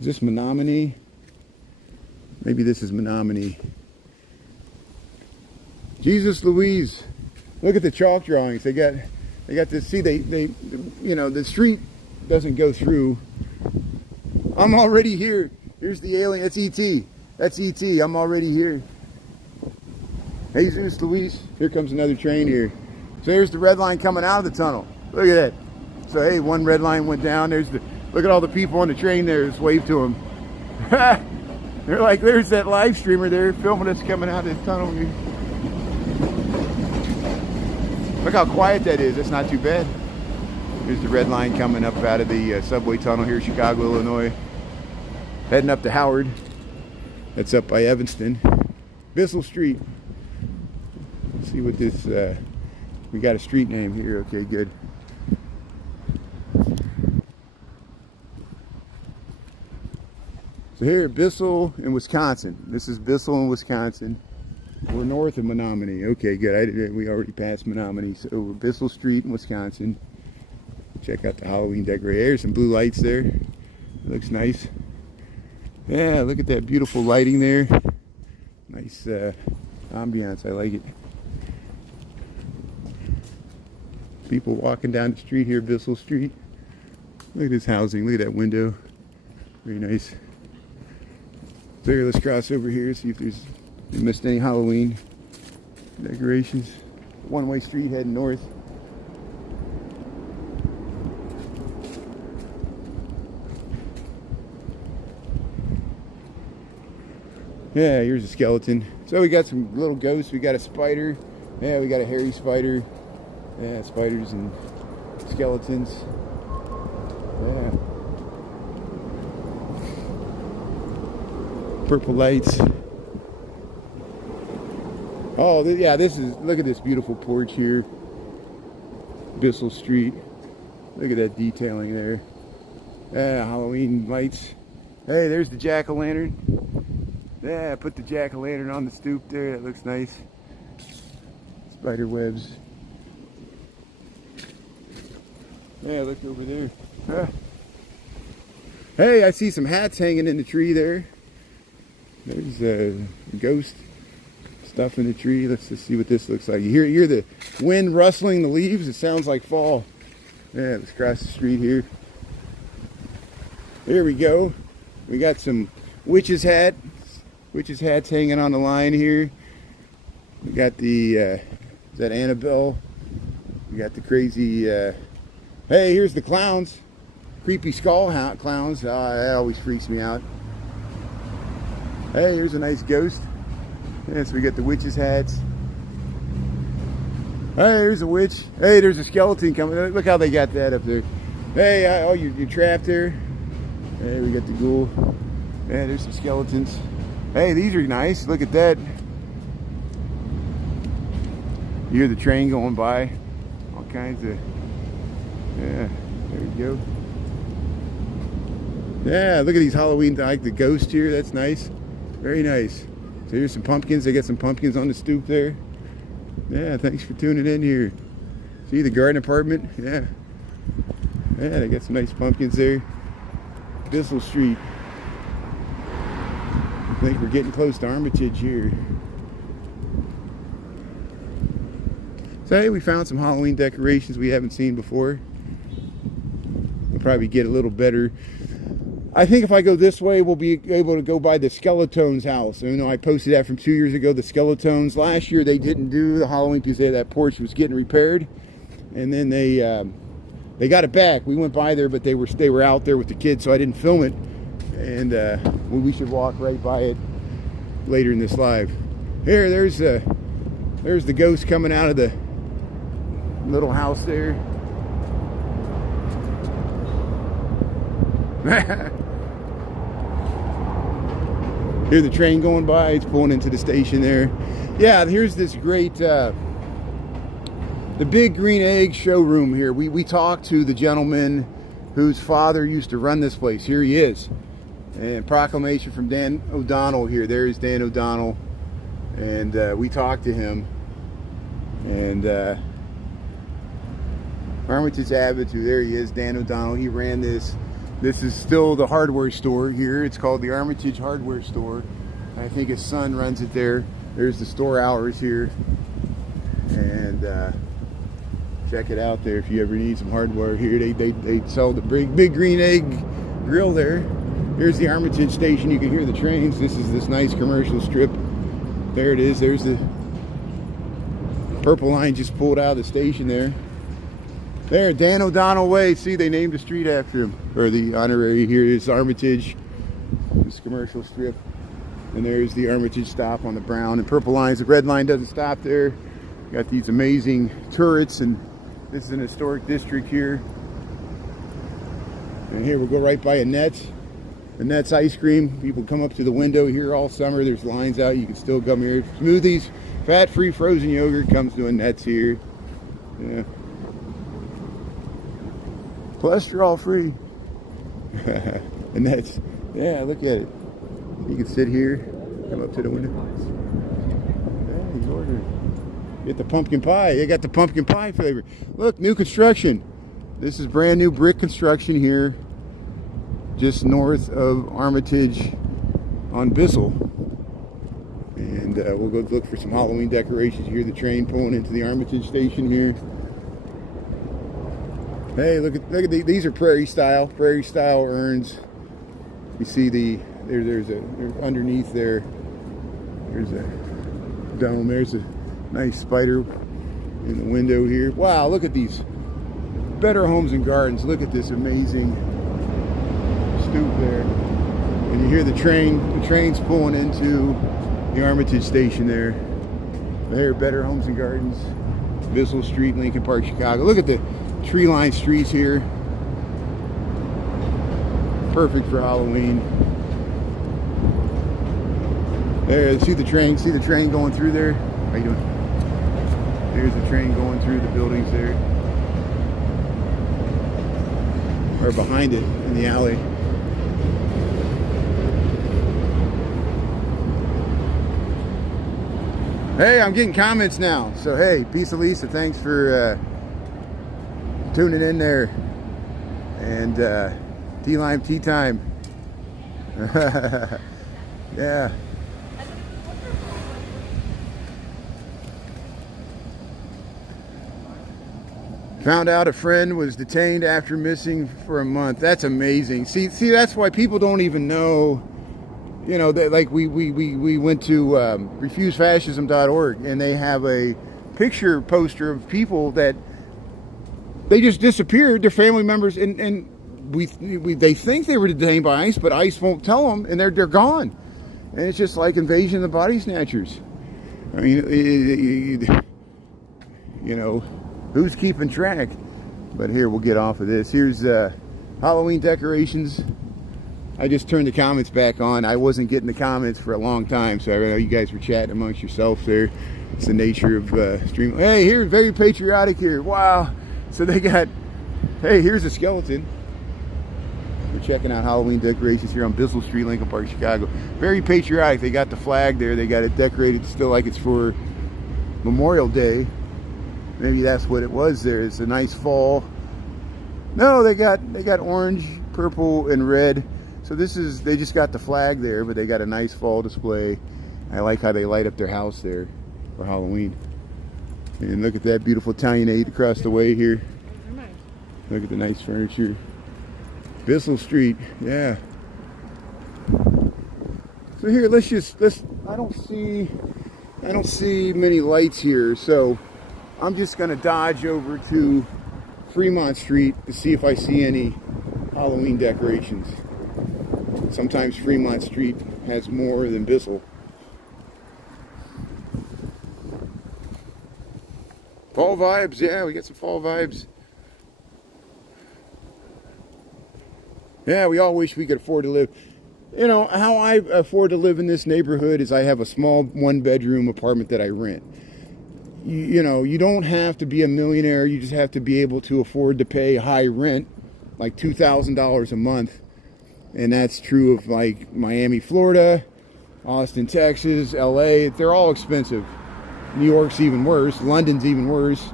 this Menominee? Maybe this is Menominee. Jesus Louise. Look at the chalk drawings. They got this, see, they you know, the street doesn't go through. I'm already here. Here's the alien. That's E.T. That's E.T. I'm already here. Jesus Louise. Here comes another train here. So here's the red line coming out of the tunnel. Look at that. So hey, one red line went down. Look at all the people on the train there. Just wave to them. They're like, there's that live streamer there filming us coming out of the tunnel. Look how quiet that is. That's not too bad. Here's the red line coming up out of the subway tunnel here, Chicago, Illinois. Heading up to Howard. That's up by Evanston. Bissell Street. Let's see what this, we got a street name here. Okay, good. So here, Bissell in Wisconsin. This is Bissell in Wisconsin. We're north of Menominee. Okay, good. We already passed Menominee. So we're Bissell Street in Wisconsin. Check out the Halloween decoration. There's some blue lights there. It looks nice. Yeah, look at that beautiful lighting there. Nice ambiance. I like it. People walking down the street here, Bissell Street. Look at this housing. Look at that window. Very nice. There, let's cross over here, see if we missed any Halloween decorations. One-way street heading north. Yeah, here's a skeleton. So we got some little ghosts. We got a spider. Yeah, we got a hairy spider. Yeah, spiders and skeletons. Yeah. Purple lights. Oh, yeah, this is, look at this beautiful porch here. Bissell Street. Look at that detailing there. Yeah, Halloween lights. Hey, there's the jack-o'-lantern. Yeah, put the jack-o'-lantern on the stoop there. That looks nice. Spider webs. Yeah, look over there. Ah. Hey, I see some hats hanging in the tree there. There's ghost stuff in the tree. Let's just see what this looks like. You hear the wind rustling the leaves? It sounds like fall. Yeah, let's cross the street here. There we go. We got some witch's hats hanging on the line here. We got the, is that Annabelle? We got the crazy, hey, here's the clowns. Creepy skull clowns. That always freaks me out. Hey, here's a nice ghost. Yeah, so we got the witch's hats. Hey, here's a witch. Hey, there's a skeleton coming. Look how they got that up there. Hey, oh, you're trapped there. Hey, we got the ghoul. Yeah, there's some skeletons. Hey, these are nice. Look at that. You hear the train going by. All kinds of, yeah, there you go. Yeah, look at these Halloween, like the ghost here. That's nice. Very nice. So here's some pumpkins. They got some pumpkins on the stoop there. Yeah, thanks for tuning in here. See the garden apartment? Yeah. Yeah, they got some nice pumpkins there. Bissell Street. I think we're getting close to Armitage here. So hey, we found some Halloween decorations we haven't seen before. We'll probably get a little better. I think if I go this way, we'll be able to go by the Skeletones house. You know, I posted that from 2 years ago, the Skeletones. Last year they didn't do the Halloween because that porch was getting repaired. And then they got it back. We went by there, but they were out there with the kids, so I didn't film it. And we should walk right by it later in this live. Here, there's the ghost coming out of the little house there. Hear the train going by. It's pulling into the station there. Yeah, here's this great the Big Green Egg showroom here. We talked to the gentleman whose father used to run this place. Here he is. And proclamation from Dan O'Donnell here. There's Dan O'Donnell. And we talked to him. And Armitage Avenue, there he is, Dan O'Donnell. He ran this. This is still the hardware store here. It's called the Armitage Hardware Store. I think his son runs it there. There's the store hours here. And check it out there if you ever need some hardware here. They sell the Big Green Egg grill there. Here's the Armitage station. You can hear the trains. This is this nice commercial strip. There it is. There's the purple line just pulled out of the station there. There, Dan O'Donnell Way. See, they named the street after him. Or the honorary here is Armitage. This commercial strip. And there's the Armitage stop on the brown and purple lines. The red line doesn't stop there. Got these amazing turrets, and this is an historic district here. And here we'll go right by Annette's. Annette's ice cream. People come up to the window here all summer. There's lines out. You can still come here. Smoothies, fat-free frozen yogurt comes to Annette's here. Yeah. Cholesterol free. And that's, yeah, look at it. You can sit here, come up to the window. He's ordering. Get the pumpkin pie. They got the pumpkin pie flavor. Look, new construction. This is brand new brick construction here, just north of Armitage on Bissell. And we'll go look for some Halloween decorations. You hear the train pulling into the Armitage station here. Hey, look at these are prairie style urns. You see there's underneath there. There's a dome. There's a nice spider in the window here. Wow, look at these Better Homes and Gardens. Look at this amazing stoop there. And you hear the train's pulling into the Armitage station there. There, Better Homes and Gardens, Bissell Street, Lincoln Park, Chicago. Look at the tree-lined streets here. Perfect for Halloween. There, see the train going through there? How you doing? There's the train going through the buildings there. Or behind it in the alley. Hey, I'm getting comments now. So hey, peace of Lisa, thanks for tuning in there. And T-Lime Tea Time. Yeah. Found out a friend was detained after missing for a month. That's amazing. See, that's why people don't even know. You know, that, like we went to refusefascism.org, and they have a picture poster of people that they just disappeared. Their family members, and they think they were detained by ICE, but ICE won't tell them, and they're gone. And it's just like Invasion of the Body Snatchers. I mean, you know, who's keeping track? But here, we'll get off of this. Here's Halloween decorations. I just turned the comments back on. I wasn't getting the comments for a long time, so I know you guys were chatting amongst yourselves there. It's the nature of stream. Hey, here, very patriotic here. Wow. So they got, hey, here's a skeleton. We're checking out Halloween decorations here on Bissell Street, Lincoln Park, Chicago. Very patriotic. They got the flag there. They got it decorated still like it's for Memorial Day. Maybe that's what it was there. It's a nice fall. No, they got orange, purple, and red. So this is, they just got the flag there, but they got a nice fall display. I like how they light up their house there for Halloween. And look at that beautiful Italianate across the way here. Look at the nice furniture. Bissell Street, yeah. So here, I don't see many lights here, so I'm just gonna dodge over to Fremont Street to see if I see any Halloween decorations. Sometimes Fremont Street has more than Bissell. Fall vibes, yeah, we got some fall vibes. Yeah, we all wish we could afford to live. You know, how I afford to live in this neighborhood is I have a small one-bedroom apartment that I rent. You know, you don't have to be a millionaire. You just have to be able to afford to pay high rent, like $2,000 a month. And that's true of like Miami, Florida, Austin, Texas, LA. They're all expensive. New York's even worse. London's even worse.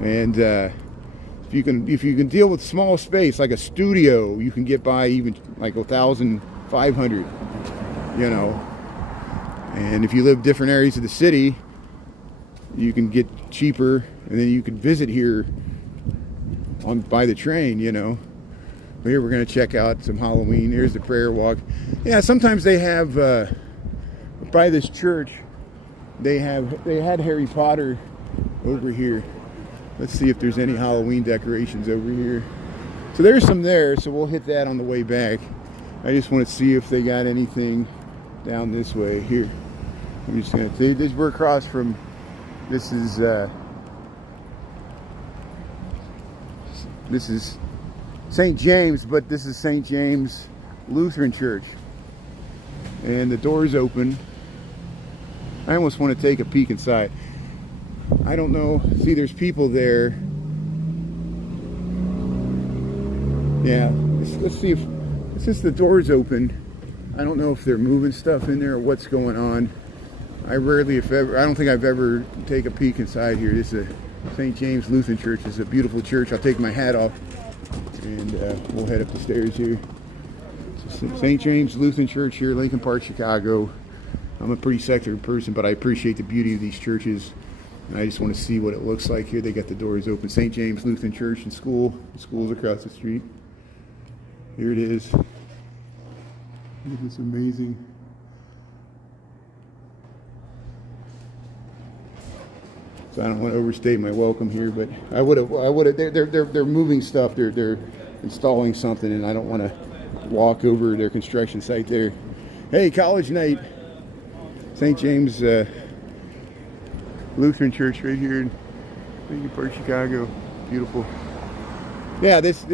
And if you can deal with small space like a studio, you can get by even like 1,500. You know. And if you live different areas of the city, you can get cheaper, and then you can visit here by the train. You know. Here we're going to check out some Halloween. Here's the prayer walk. Yeah, sometimes they have by this church they had Harry Potter over here. Let's see if there's any Halloween decorations over here. So there's some there, so we'll hit that on the way back. I just want to see if they got anything down this way here. I'm just going to this. We're across from. This is St. James, but this is St. James Lutheran Church. And the door's open. I almost want to take a peek inside. I don't know. See, there's people there. Yeah, let's see if, since the door's open, I don't know if they're moving stuff in there or what's going on. I rarely, if ever, I don't think I've ever take a peek inside here. This is a St. James Lutheran Church. It's a beautiful church. I'll take my hat off and we'll head up the stairs here. St. James Lutheran Church here, Lincoln Park, Chicago. I'm a pretty secular person, but I appreciate the beauty of these churches. And I just want to see what it looks like here. They got the doors open. St. James Lutheran Church and School. The school's across the street. Here it is. Look at this amazing. So I don't want to overstate my welcome here, but I would have. They're moving stuff. They're installing something, and I don't want to walk over their construction site there. Hey, college night. St. James Lutheran Church right here in Lincoln Park, Chicago. Beautiful. Yeah, this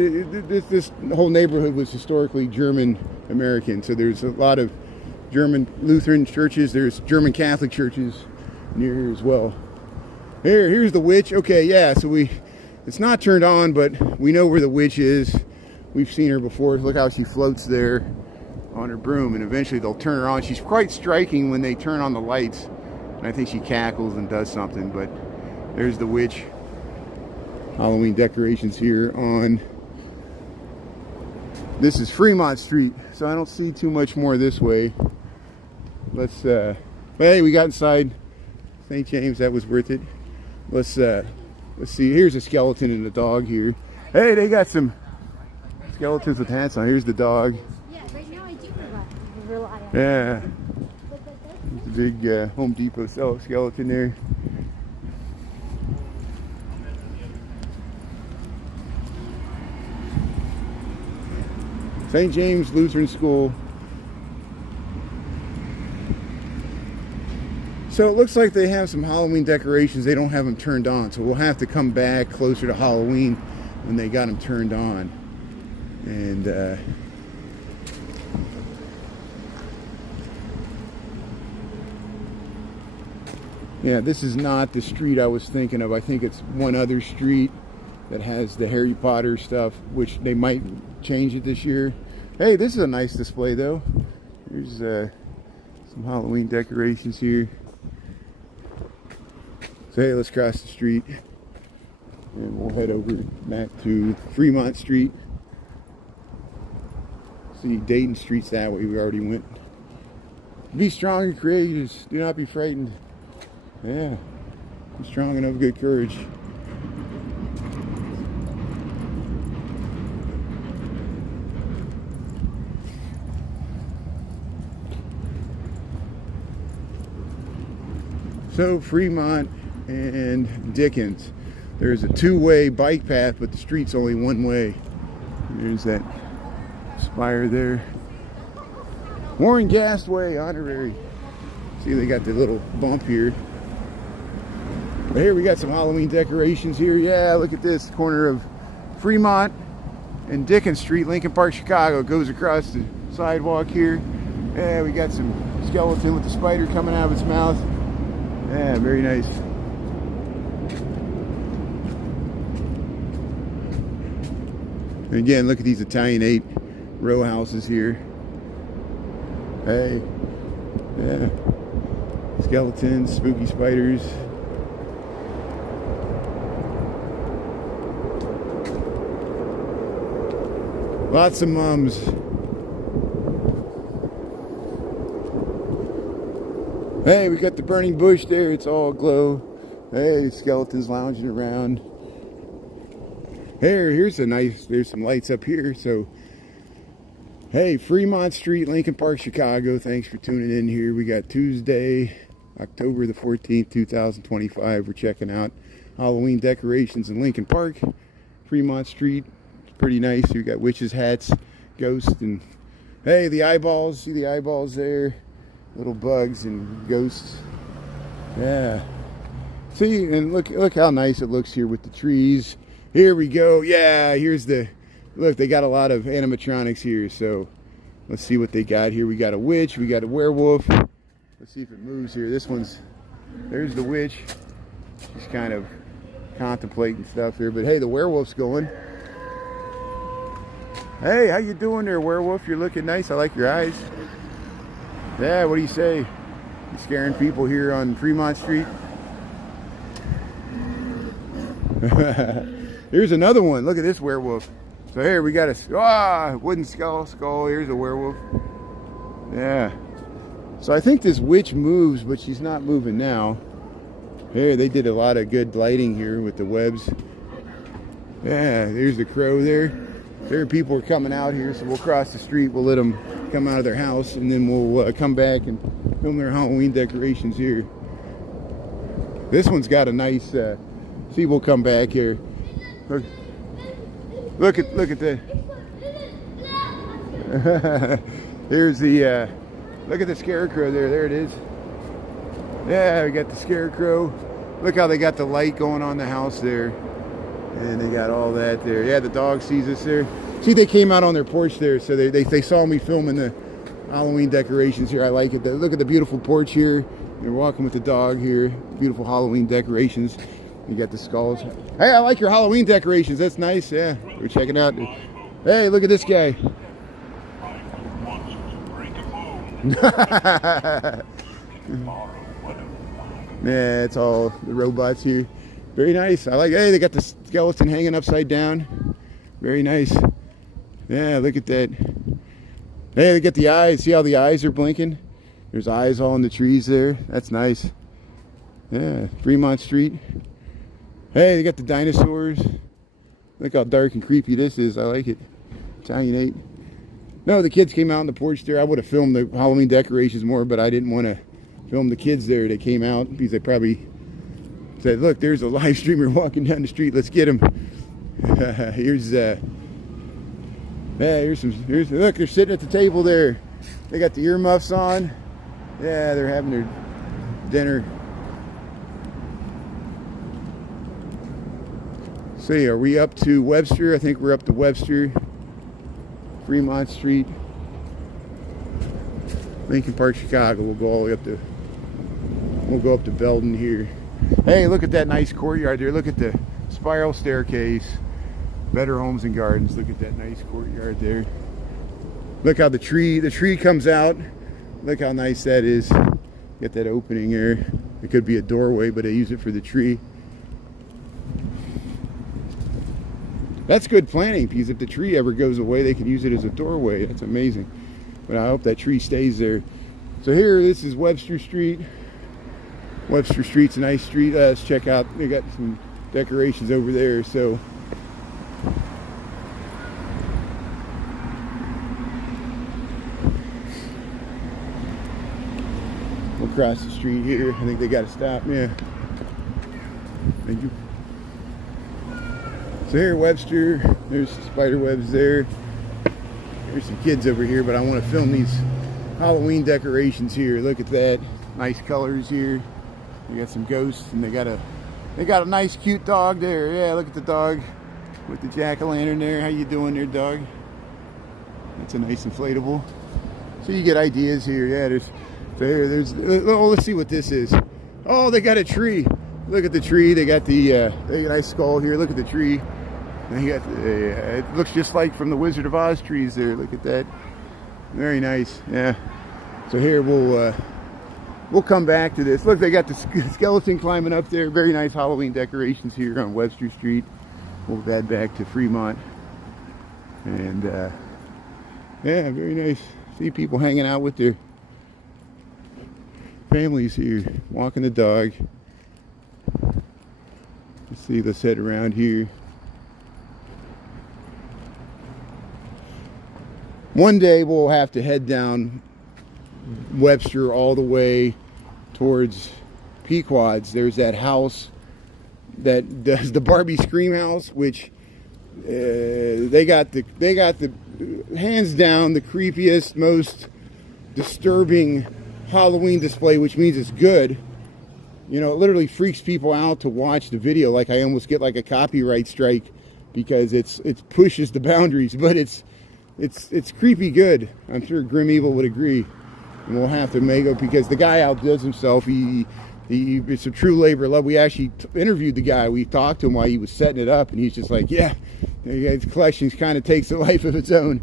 whole neighborhood was historically German American, so there's a lot of German Lutheran churches. There's German Catholic churches near here as well. Here's the witch. Okay, yeah, so it's not turned on, but we know where the witch is. We've seen her before. Look how she floats there on her broom, and eventually they'll turn her on. She's quite striking when they turn on the lights, and I think she cackles and does something. But there's the witch. Halloween decorations here on, this is Fremont Street, so I don't see too much more this way. Let's but hey, we got inside St. James. That was worth it. Let's see. Here's a skeleton and a dog here. Hey, they got some skeletons with hats on. Here's the dog. Yeah, right now I do rely on it. Yeah. There's a big Home Depot skeleton there. St. James Lutheran School. So it looks like they have some Halloween decorations. They don't have them turned on, so we'll have to come back closer to Halloween when they got them turned on. And yeah, this is not the street I was thinking of. I think it's one other street that has the Harry Potter stuff, which they might change it this year. Hey, this is a nice display though. There's some Halloween decorations here. So hey, let's cross the street and we'll head over back to Fremont Street. See, Dayton Street's that way. We already went. Be strong and courageous. Do not be frightened. Yeah, be strong and of good courage. So Fremont and Dickens, there's a two-way bike path, but the street's only one way. There's that spire there. Warren Gastway honorary. See, they got the little bump here. But here we got some Halloween decorations here. Yeah, look at this corner of Fremont and Dickens Street, Lincoln Park, Chicago. It goes across the sidewalk here. Yeah, we got some skeleton with the spider coming out of its mouth. Yeah, very nice. And again, look at these Italianate row houses here. Hey, yeah, skeletons, spooky spiders. Lots of mums. Hey, we got the burning bush there. It's all aglow. Hey, skeletons lounging around. Here's a nice, there's some lights up here. So, hey, Fremont Street, Lincoln Park, Chicago. Thanks for tuning in here. We got Tuesday, October the 14th, 2025. We're checking out Halloween decorations in Lincoln Park. Fremont Street. It's pretty nice. We got witches' hats, ghosts, and hey, the eyeballs. See the eyeballs there? Little bugs and ghosts. Yeah. See, and look how nice it looks here with the trees. Here we go. Yeah, here's the, look, they got a lot of animatronics here. So let's see what they got here. We got a witch, we got a werewolf. Let's see if it moves here. This one's, there's the witch. She's kind of contemplating stuff here, but hey, the werewolf's going. Hey, how you doing there, werewolf? You're looking nice. I like your eyes. Yeah, what do you say? You scaring people here on Fremont Street? Here's another one. Look at this werewolf. So here we got a wooden skull. Here's a werewolf. Yeah. So I think this witch moves, but she's not moving now. Here, they did a lot of good lighting here with the webs. Yeah, there's the crow there. There, people are coming out here, so we'll cross the street. We'll let them come out of their house, and then we'll come back and film their Halloween decorations here. This one's got a nice. See, we'll come back here. Look at that. Here's the. Look at the scarecrow there. There it is. Yeah, we got the scarecrow. Look how they got the light going on the house there. And they got all that there. Yeah, the dog sees us there. See, they came out on their porch there, so they saw me filming the Halloween decorations here. I like it. Look at the beautiful porch here. They're walking with the dog here. Beautiful Halloween decorations. You got the skulls. Hey, I like your Halloween decorations. That's nice. Yeah, we're checking out. Hey, look at this guy. Yeah, it's all the robots here. Very nice. I like. Hey, they got the skeleton hanging upside down. Very nice. Yeah, look at that. Hey, they got the eyes. See how the eyes are blinking? There's eyes all in the trees there. That's nice. Yeah, Fremont Street. Hey, they got the dinosaurs. Look how dark and creepy this is. I like it. Italianate. No, the kids came out on the porch there. I would have filmed the Halloween decorations more, but I didn't want to film the kids there. They came out because they probably said, look, there's a live streamer walking down the street. Let's get him. Here's look, they're sitting at the table there. They got the earmuffs on. Yeah, they're having their dinner. See, are we up to Webster? I think we're up to Webster. Fremont Street. Lincoln Park, Chicago. We'll go all the way up to, we'll go up to Belden here. Hey, look at that nice courtyard there. Look at the spiral staircase. Better Homes and Gardens. Look at that nice courtyard there. Look how the tree comes out. Look how nice that is. Get that opening there. It could be a doorway, but I use it for the tree. That's good planning, because if the tree ever goes away, they can use it as a doorway. That's amazing. But I hope that tree stays there. So here, this is Webster Street. Webster Street's a nice street. Let's check out. They got some decorations over there. So we'll cross the street here. I think they got to stop. Yeah. Thank you. So here, Webster, there's spider webs there. There's some kids over here, but I want to film these Halloween decorations here. Look at that, nice colors here. We got some ghosts, and they got a nice, cute dog there. Yeah, look at the dog with the jack-o'-lantern there. How you doing there, dog? That's a nice inflatable. So you get ideas here. Yeah, there's. Oh, let's see what this is. Oh, they got a tree. Look at the tree. They got the nice skull here. Look at the tree. And you got it looks just like from the Wizard of Oz trees there. Look at that. Very nice. Yeah. So here we'll come back to this. Look, they got the skeleton climbing up there. Very nice Halloween decorations here on Webster Street. We'll head back to Fremont. And yeah, very nice. See people hanging out with their families here, walking the dog. Let's see, let's head around here. One day we'll have to head down Webster all the way towards Pequods. There's that house that does the Barbie Scream house, which they got the hands down the creepiest, most disturbing Halloween display, which means it's good. You know, it literally freaks people out to watch the video. Like, I almost get like a copyright strike because it pushes the boundaries, but it's creepy good. I'm sure Grim Evil would agree. And we'll have to make it, because the guy outdoes himself. It's a true labor of love. We actually interviewed the guy. We talked to him while he was setting it up, and he's just like, yeah, his collections kind of takes a life of its own.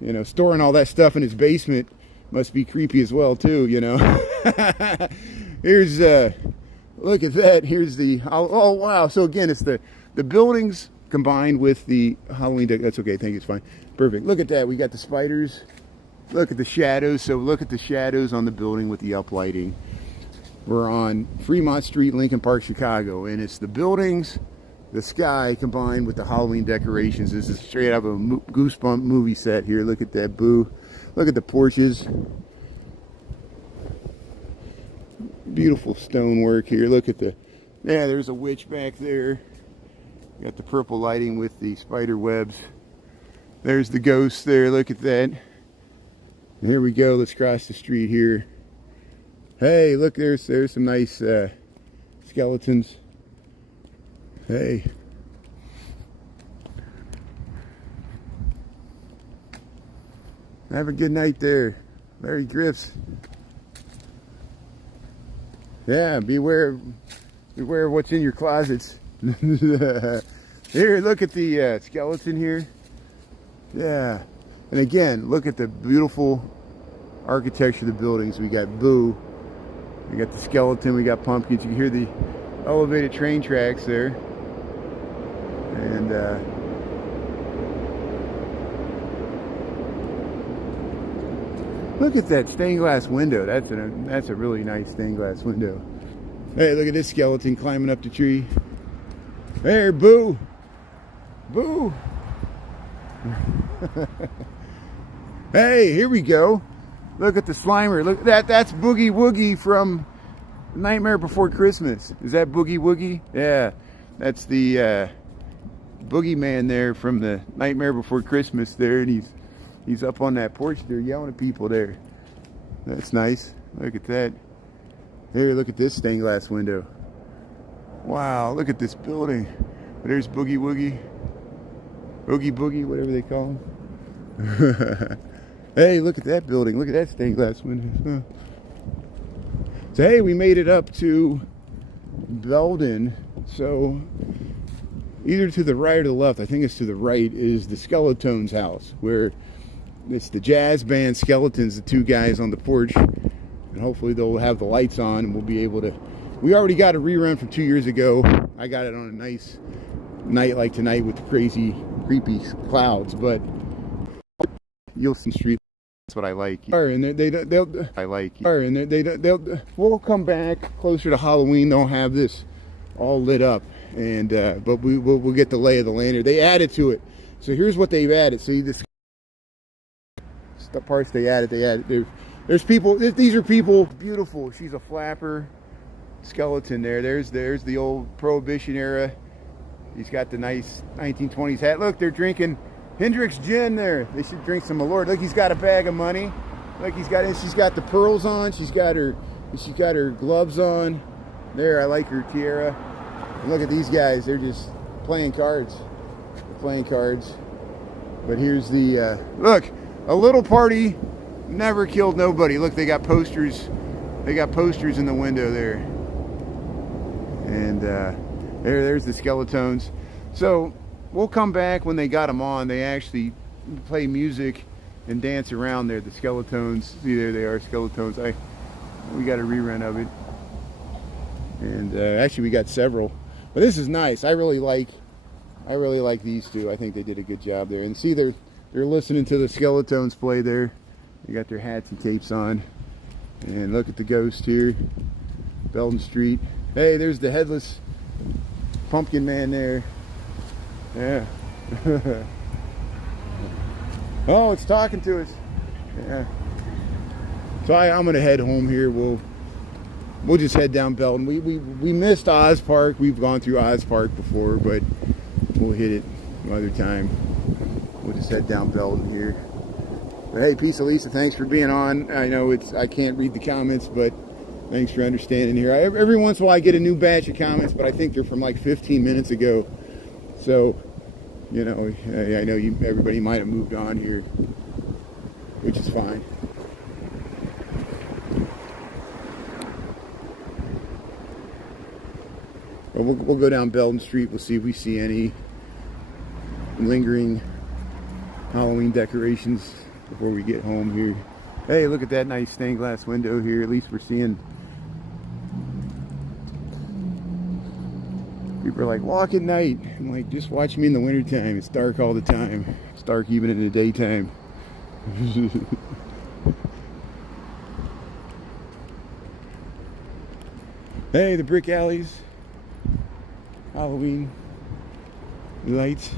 You know, storing all that stuff in his basement must be creepy as well too, you know. Here's look at that. Here's the oh wow. So again, it's the buildings combined with the Halloween deck. That's okay, thank you, it's fine. Perfect. Look at that. We got the spiders. Look at the shadows. So look at the shadows on the building with the uplighting. We're on Fremont Street, Lincoln Park, Chicago, and it's the buildings, the sky combined with the Halloween decorations. This is straight out of a Goosebump movie set here. Look at that, boo. Look at the porches. Beautiful stonework here. Look at the, yeah, there's a witch back there. Got the purple lighting with the spider webs. There's the ghost there. Look at that. And here we go. Let's cross the street here. Hey, look, there's some nice skeletons. Hey. Have a good night there, Larry Griffiths. Yeah, beware of what's in your closets. Here, look at the skeleton here. Yeah, and again, look at the beautiful architecture of the buildings. We got Boo, we got the skeleton, we got pumpkins. You can hear the elevated train tracks there, and look at that stained glass window. That's a really nice stained glass window. Hey, look at this skeleton climbing up the tree. There, Boo! Boo! Hey, here we go. Look at the Slimer. Look, that's Boogie Woogie from Nightmare Before Christmas. Is that Boogie Woogie? Yeah, that's the boogeyman there from the Nightmare Before Christmas there, and he's up on that porch there yelling at people there. That's nice. Look at that. Here, look at this stained glass window. Wow, look at this building. There's Boogie Woogie. Oogie Boogie, whatever they call him. Hey, look at that building. Look at that stained glass window. So, hey, we made it up to Belden. So, either to the right or the left, I think it's to the right, is the Skeletones house, where it's the jazz band Skeletons, the two guys on the porch. And hopefully they'll have the lights on and we'll be able to... We already got a rerun from 2 years ago. I got it on a nice night like tonight with the crazy, creepy clouds, but you'll see street. That's what I like. We'll come back closer to Halloween. They'll have this all lit up, and but we'll get the lay of the land. They added to it. So here's what they've added. See this, the parts they added. There's people. These are people. Beautiful. She's a flapper skeleton there. There's the old Prohibition era. He's got the nice 1920s hat. Look, they're drinking Hendrick's gin there. They should drink some Malort. Look, he's got a bag of money. Look, she's got the pearls on. She's got her gloves on. There, I like her tiara. And look at these guys. They're just playing cards. They're playing cards. But here's the look. A little party never killed nobody. Look, they got posters. They got posters in the window there. And there's the Skeletones. So we'll come back when they got them on. They actually play music and dance around there. The Skeletones. See, there they are, Skeletones. We got a rerun of it. And actually we got several. But this is nice. I really like these two. I think they did a good job there. And see, they're listening to the Skeletones play there. They got their hats and capes on. And look at the ghost here. Belden Street. Hey, there's the headless pumpkin man there. Yeah. Oh, it's talking to us. Yeah. So I'm gonna head home here. We'll just head down Belden. We missed Oz Park. We've gone through Oz Park before, but we'll hit it another time. We'll just head down Belden here. But hey, peace, Elisa. Thanks for being on. I know I can't read the comments, but thanks for understanding here. Every once in a while I get a new batch of comments, but I think they're from like 15 minutes ago. So, you know, I know everybody might have moved on here, which is fine. But we'll go down Belden Street. We'll see if we see any lingering Halloween decorations before we get home here. Hey, look at that nice stained glass window here. At least we're seeing. People are like, walk at night. I'm like, just watch me in the wintertime. It's dark all the time. It's dark even in the daytime. Hey, the brick alleys. Halloween lights.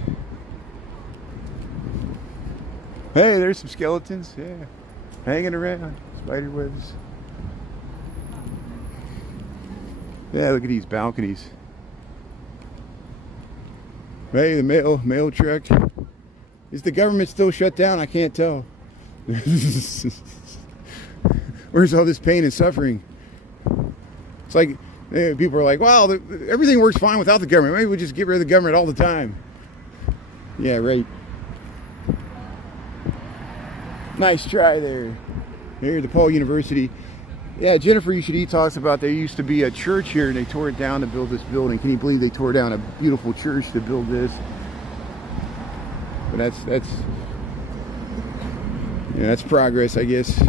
Hey, there's some skeletons. Yeah. Hanging around. Spider webs. Yeah, look at these balconies. Hey, the mail truck. Is the government still shut down? I can't tell. Where's all this pain and suffering? It's like people are like, wow, everything works fine without the government. Maybe we just get rid of the government all the time. Yeah, right. Nice try there. Here, DePaul University. Yeah, Jennifer Ushidi talks about there used to be a church here and they tore it down to build this building. Can you believe they tore down a beautiful church to build this? But that's progress, I guess.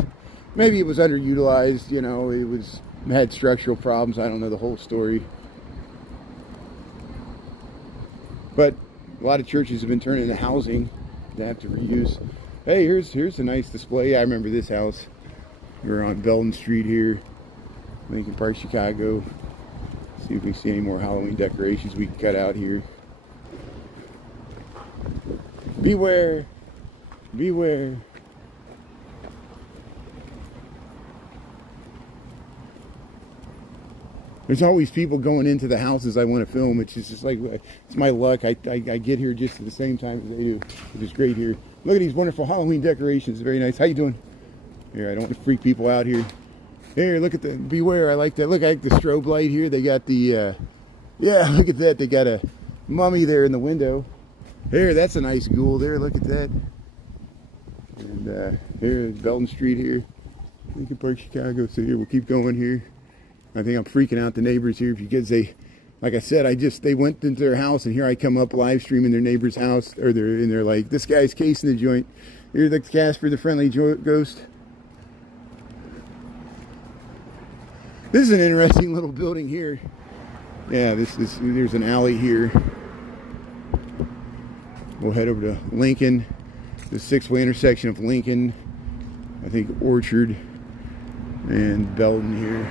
Maybe it was underutilized, you know, it had structural problems. I don't know the whole story. But a lot of churches have been turned into housing to have to reuse. Hey, here's a nice display. I remember this house. We're on Belton Street here, Lincoln Park, Chicago. See if we can see any more Halloween decorations we can cut out here. Beware, beware. There's always people going into the houses I want to film. It's just like, it's my luck. I get here just at the same time as they do, which is great here. Look at these wonderful Halloween decorations. Very nice. How you doing? Here, I don't want to freak people out here. Here, look at the, beware. I like that. Look, I like the strobe light here. They got the, yeah, look at that. They got a mummy there in the window. Here, that's a nice ghoul there. Look at that. And here, Belton Street here. Lincoln Park, Chicago. So here, we'll keep going here. I think I'm freaking out the neighbors here because they, like I said, they went into their house and here I come up live streaming their neighbor's house, or they're like, this guy's casing the joint. Here's the Casper the Friendly Ghost. This is an interesting little building here. Yeah, there's an alley here. We'll head over to Lincoln, the 6-way intersection of Lincoln, I think Orchard, and Belton here.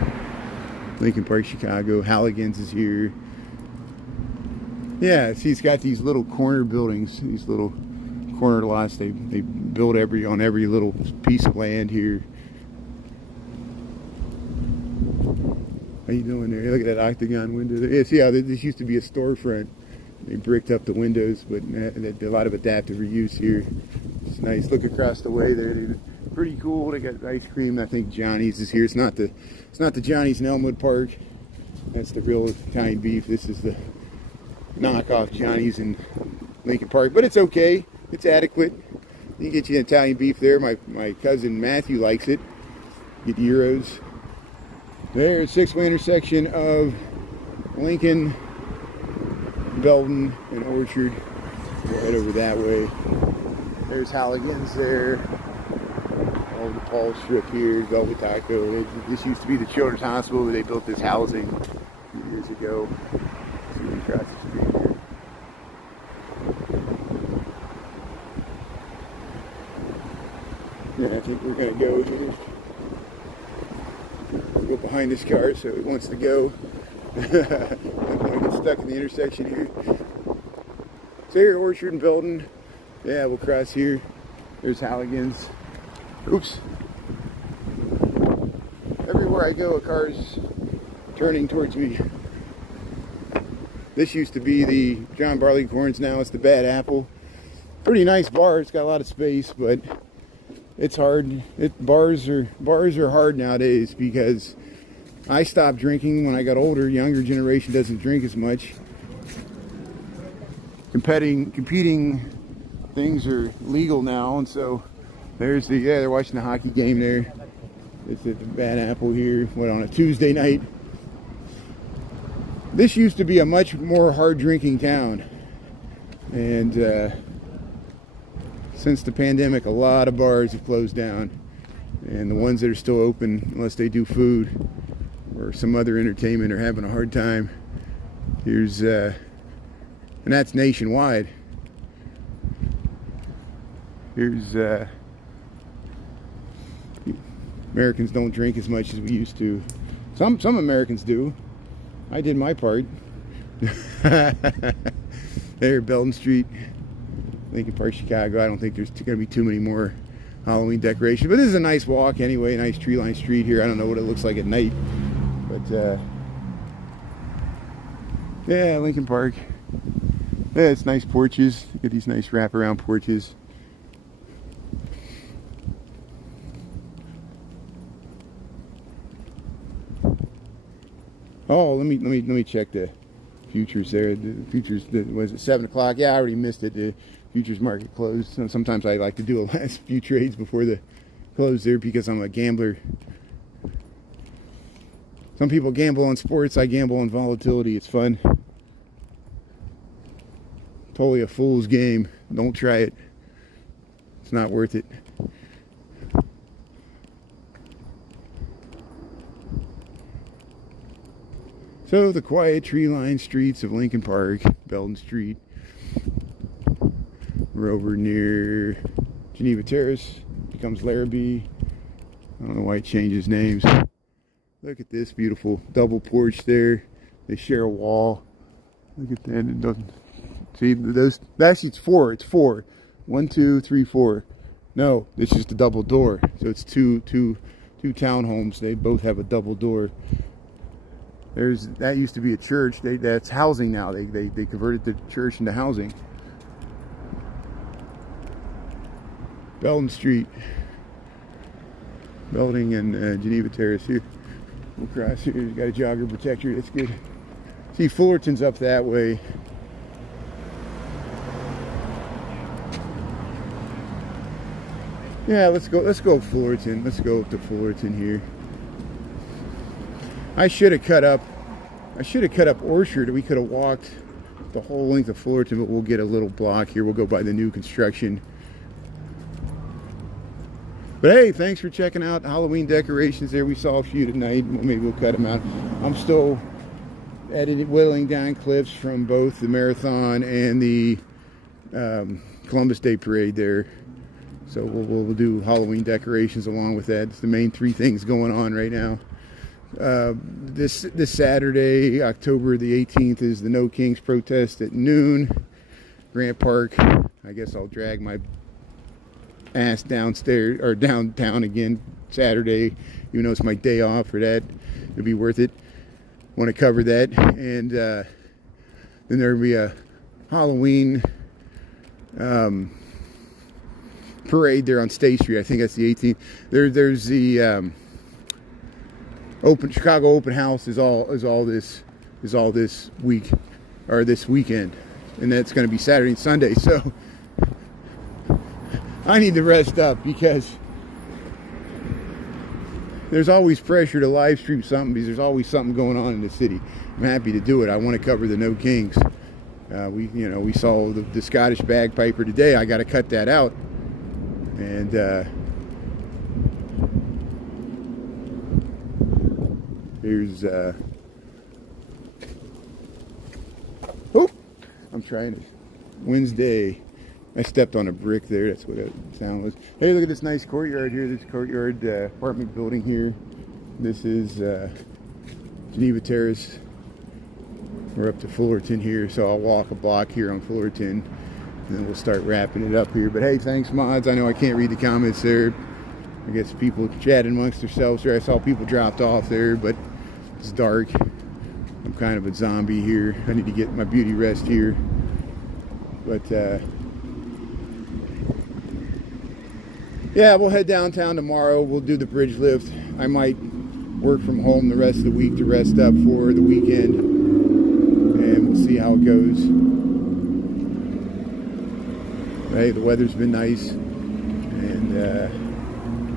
Lincoln Park, Chicago. Halligan's is here. Yeah, see, it's got these little corner buildings, these little corner lots. They build on every little piece of land here. How you doing there? Look at that octagon window there. Yeah, see how this used to be a storefront. They bricked up the windows, but a lot of adaptive reuse here. It's nice. Look across the way there. They're pretty cool. They got ice cream. I think Johnny's is here. It's not the Johnny's in Elmwood Park. That's the real Italian beef. This is the knockoff Johnny's in Lincoln Park, but it's okay. It's adequate. You can get you an Italian beef there. My cousin Matthew likes it. Get euros. There's 6-way intersection of Lincoln, Belton, and Orchard. We'll head over that way. There's Halligan's there. All the Paul Strip here, Velvet Taco. This used to be the Children's Hospital where they built this housing years ago. See we across the street here. Yeah, I think we're going to go here. We'll go behind this car so it wants to go. I'm going to get stuck in the intersection here. So here, Orchard and Belton. Yeah, we'll cross here. There's Halligan's. Oops. Everywhere I go, a car's turning towards me. This used to be the John Barleycorns. Now it's the Bad Apple. Pretty nice bar. It's got a lot of space, but it's hard. Bars are hard nowadays because I stopped drinking when I got older. Younger generation doesn't drink as much. Competing things are legal now, and so there's they're watching the hockey game there. It's at the Bad Apple here. What, on a Tuesday night? This used to be a much more hard drinking town, and since the pandemic, a lot of bars have closed down, And the ones that are still open, unless they do food or some other entertainment, are having a hard time. Here's, and that's nationwide. Here's, Americans don't drink as much as we used to. Some Americans do. I did my part. There, Belden Street, Lincoln Park, Chicago. I don't think there's going to be too many more Halloween decorations, but this is a nice walk anyway. Nice tree-lined street here. I don't know what it looks like at night, but yeah, Lincoln Park. Yeah, it's nice porches. You get these nice wraparound porches. Oh, let me check the futures there. The futures, was it 7 o'clock? Yeah, I already missed it. The futures market closed. So sometimes I like to do a last few trades before the close there because I'm a gambler. Some people gamble on sports. I gamble on volatility. It's fun. Totally a fool's game. Don't try it. It's not worth it. So the quiet tree-lined streets of Lincoln Park, Belden Street. We're over near Geneva Terrace, becomes Larrabee. I don't know why it changes names. Look at this beautiful double porch there. They share a wall. Look at that. It doesn't see those. Actually, it's four. It's four. 1, 2, 3, 4. No, it's just a double door. So it's two townhomes. They both have a double door. That used to be a church. That's housing now. They converted the church into housing. Belden Street, Belden and Geneva Terrace here. We'll cross here. You got a jogger protector. That's good. See, Fullerton's up that way. Yeah, let's go Fullerton. Let's go up to Fullerton here. I should have cut up Orchard. We could have walked the whole length of Fullerton, but we'll get a little block here. We'll go by the new construction. But hey, thanks for checking out Halloween decorations there. We saw a few tonight. Maybe we'll cut them out. I'm still whittling down clips from both the marathon and the Columbus Day parade there. So we'll do Halloween decorations along with that. It's the main three things going on right now. This Saturday, October the 18th, is the No Kings protest at noon. Grant Park. I guess I'll drag my ass downstairs or downtown again Saturday, even though it's my day off for that. It'll be worth it. Want to cover that. And then there'll be a Halloween parade there on State Street. I think that's the 18th. There's the Chicago Open House is all this week or this weekend, and that's going to be Saturday and Sunday. So I need to rest up because there's always pressure to live stream something because there's always something going on in the city. I'm happy to do it. I want to cover the No Kings. We saw the Scottish bagpiper today. I got to cut that out, and here's I'm trying to Wednesday. I stepped on a brick there. That's what that sound was. Hey, look at this nice courtyard here. This courtyard apartment building here. This is Geneva Terrace. We're up to Fullerton here, so I'll walk a block here on Fullerton, and then we'll start wrapping it up here. But hey, thanks, mods. I know I can't read the comments there. I guess people chatting amongst themselves there. I saw people dropped off there, but it's dark. I'm kind of a zombie here. I need to get my beauty rest here. But yeah, we'll head downtown tomorrow. We'll do the bridge lift. I might work from home the rest of the week to rest up for the weekend, and we'll see how it goes. Hey, the weather's been nice, and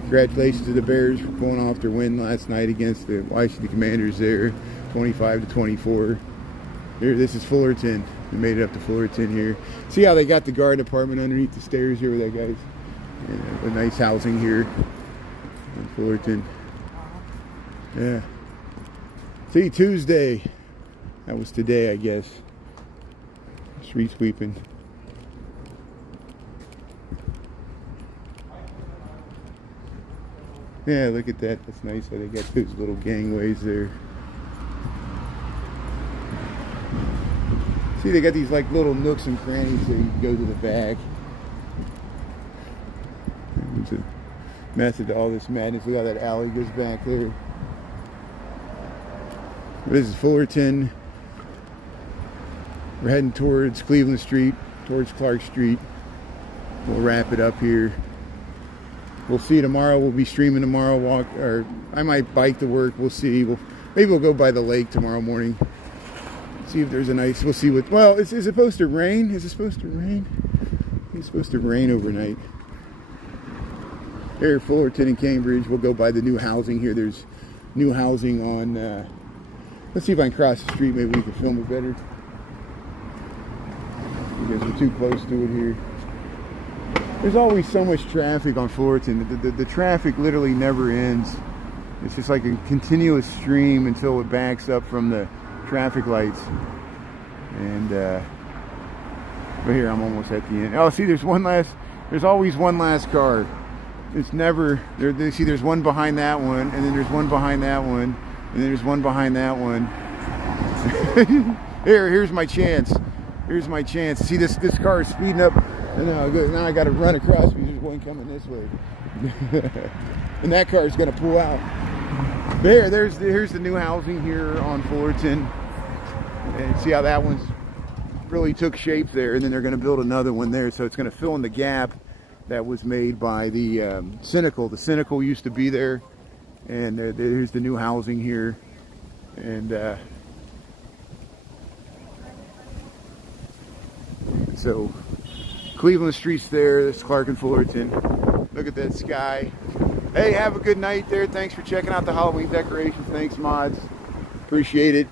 congratulations to the Bears for pulling off their win last night against the Washington Commanders there, 25-24. Here, this is Fullerton. We made it up to Fullerton here. See how they got the garden apartment underneath the stairs here with that, guys? Yeah, a nice housing here on Fullerton. Yeah. See, Tuesday. That was today, I guess. Street sweeping. Yeah, look at that. That's nice how they got those little gangways there. See, they got these like little nooks and crannies so you can go to the back. It's a method to all this madness. Look how that alley goes back there. This is Fullerton. We're heading towards Cleveland Street, towards Clark Street. We'll wrap it up here. We'll see you tomorrow. We'll be streaming tomorrow. Or I might bike to work. We'll see. Maybe we'll go by the lake tomorrow morning. See if there's a nice. We'll see what. Well, is it supposed to rain? Is it supposed to rain? It's supposed to rain overnight. Here, Fullerton and Cambridge. We'll go by the new housing here. There's new housing on. Let's see if I can cross the street. Maybe we can film it better. Because we're too close to it here. There's always so much traffic on Fullerton. The traffic literally never ends. It's just like a continuous stream until it backs up from the traffic lights. And but here, I'm almost at the end. Oh, see, there's always one last car. It's never there. See, there's one behind that one, and then there's one behind that one, and then there's one behind that one. Here's my chance. Here's my chance. See, this car is speeding up, and now I got to run across because there's one coming this way, and that car is going to pull out. Here's the new housing here on Fullerton, and see how that one's really took shape there, and then they're going to build another one there, so it's going to fill in the gap that was made by the Cynical. The Cynical used to be there, and there's the new housing here, and so Cleveland Street's there. There's Clark and Fullerton. Look at that sky. Hey, have a good night there. Thanks for checking out the Halloween decorations. Thanks, mods. Appreciate it.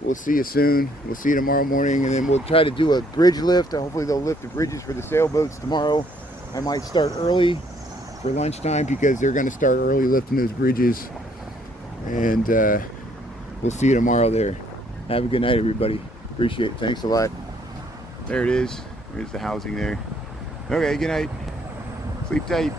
We'll see you soon. We'll see you tomorrow morning, and then we'll try to do a bridge lift. Hopefully they'll lift the bridges for the sailboats tomorrow. I might start early for lunchtime because they're going to start early lifting those bridges. And we'll see you tomorrow there. Have a good night, everybody. Appreciate it. Thanks a lot. There it is. There's the housing there. Okay, good night. Sleep tight.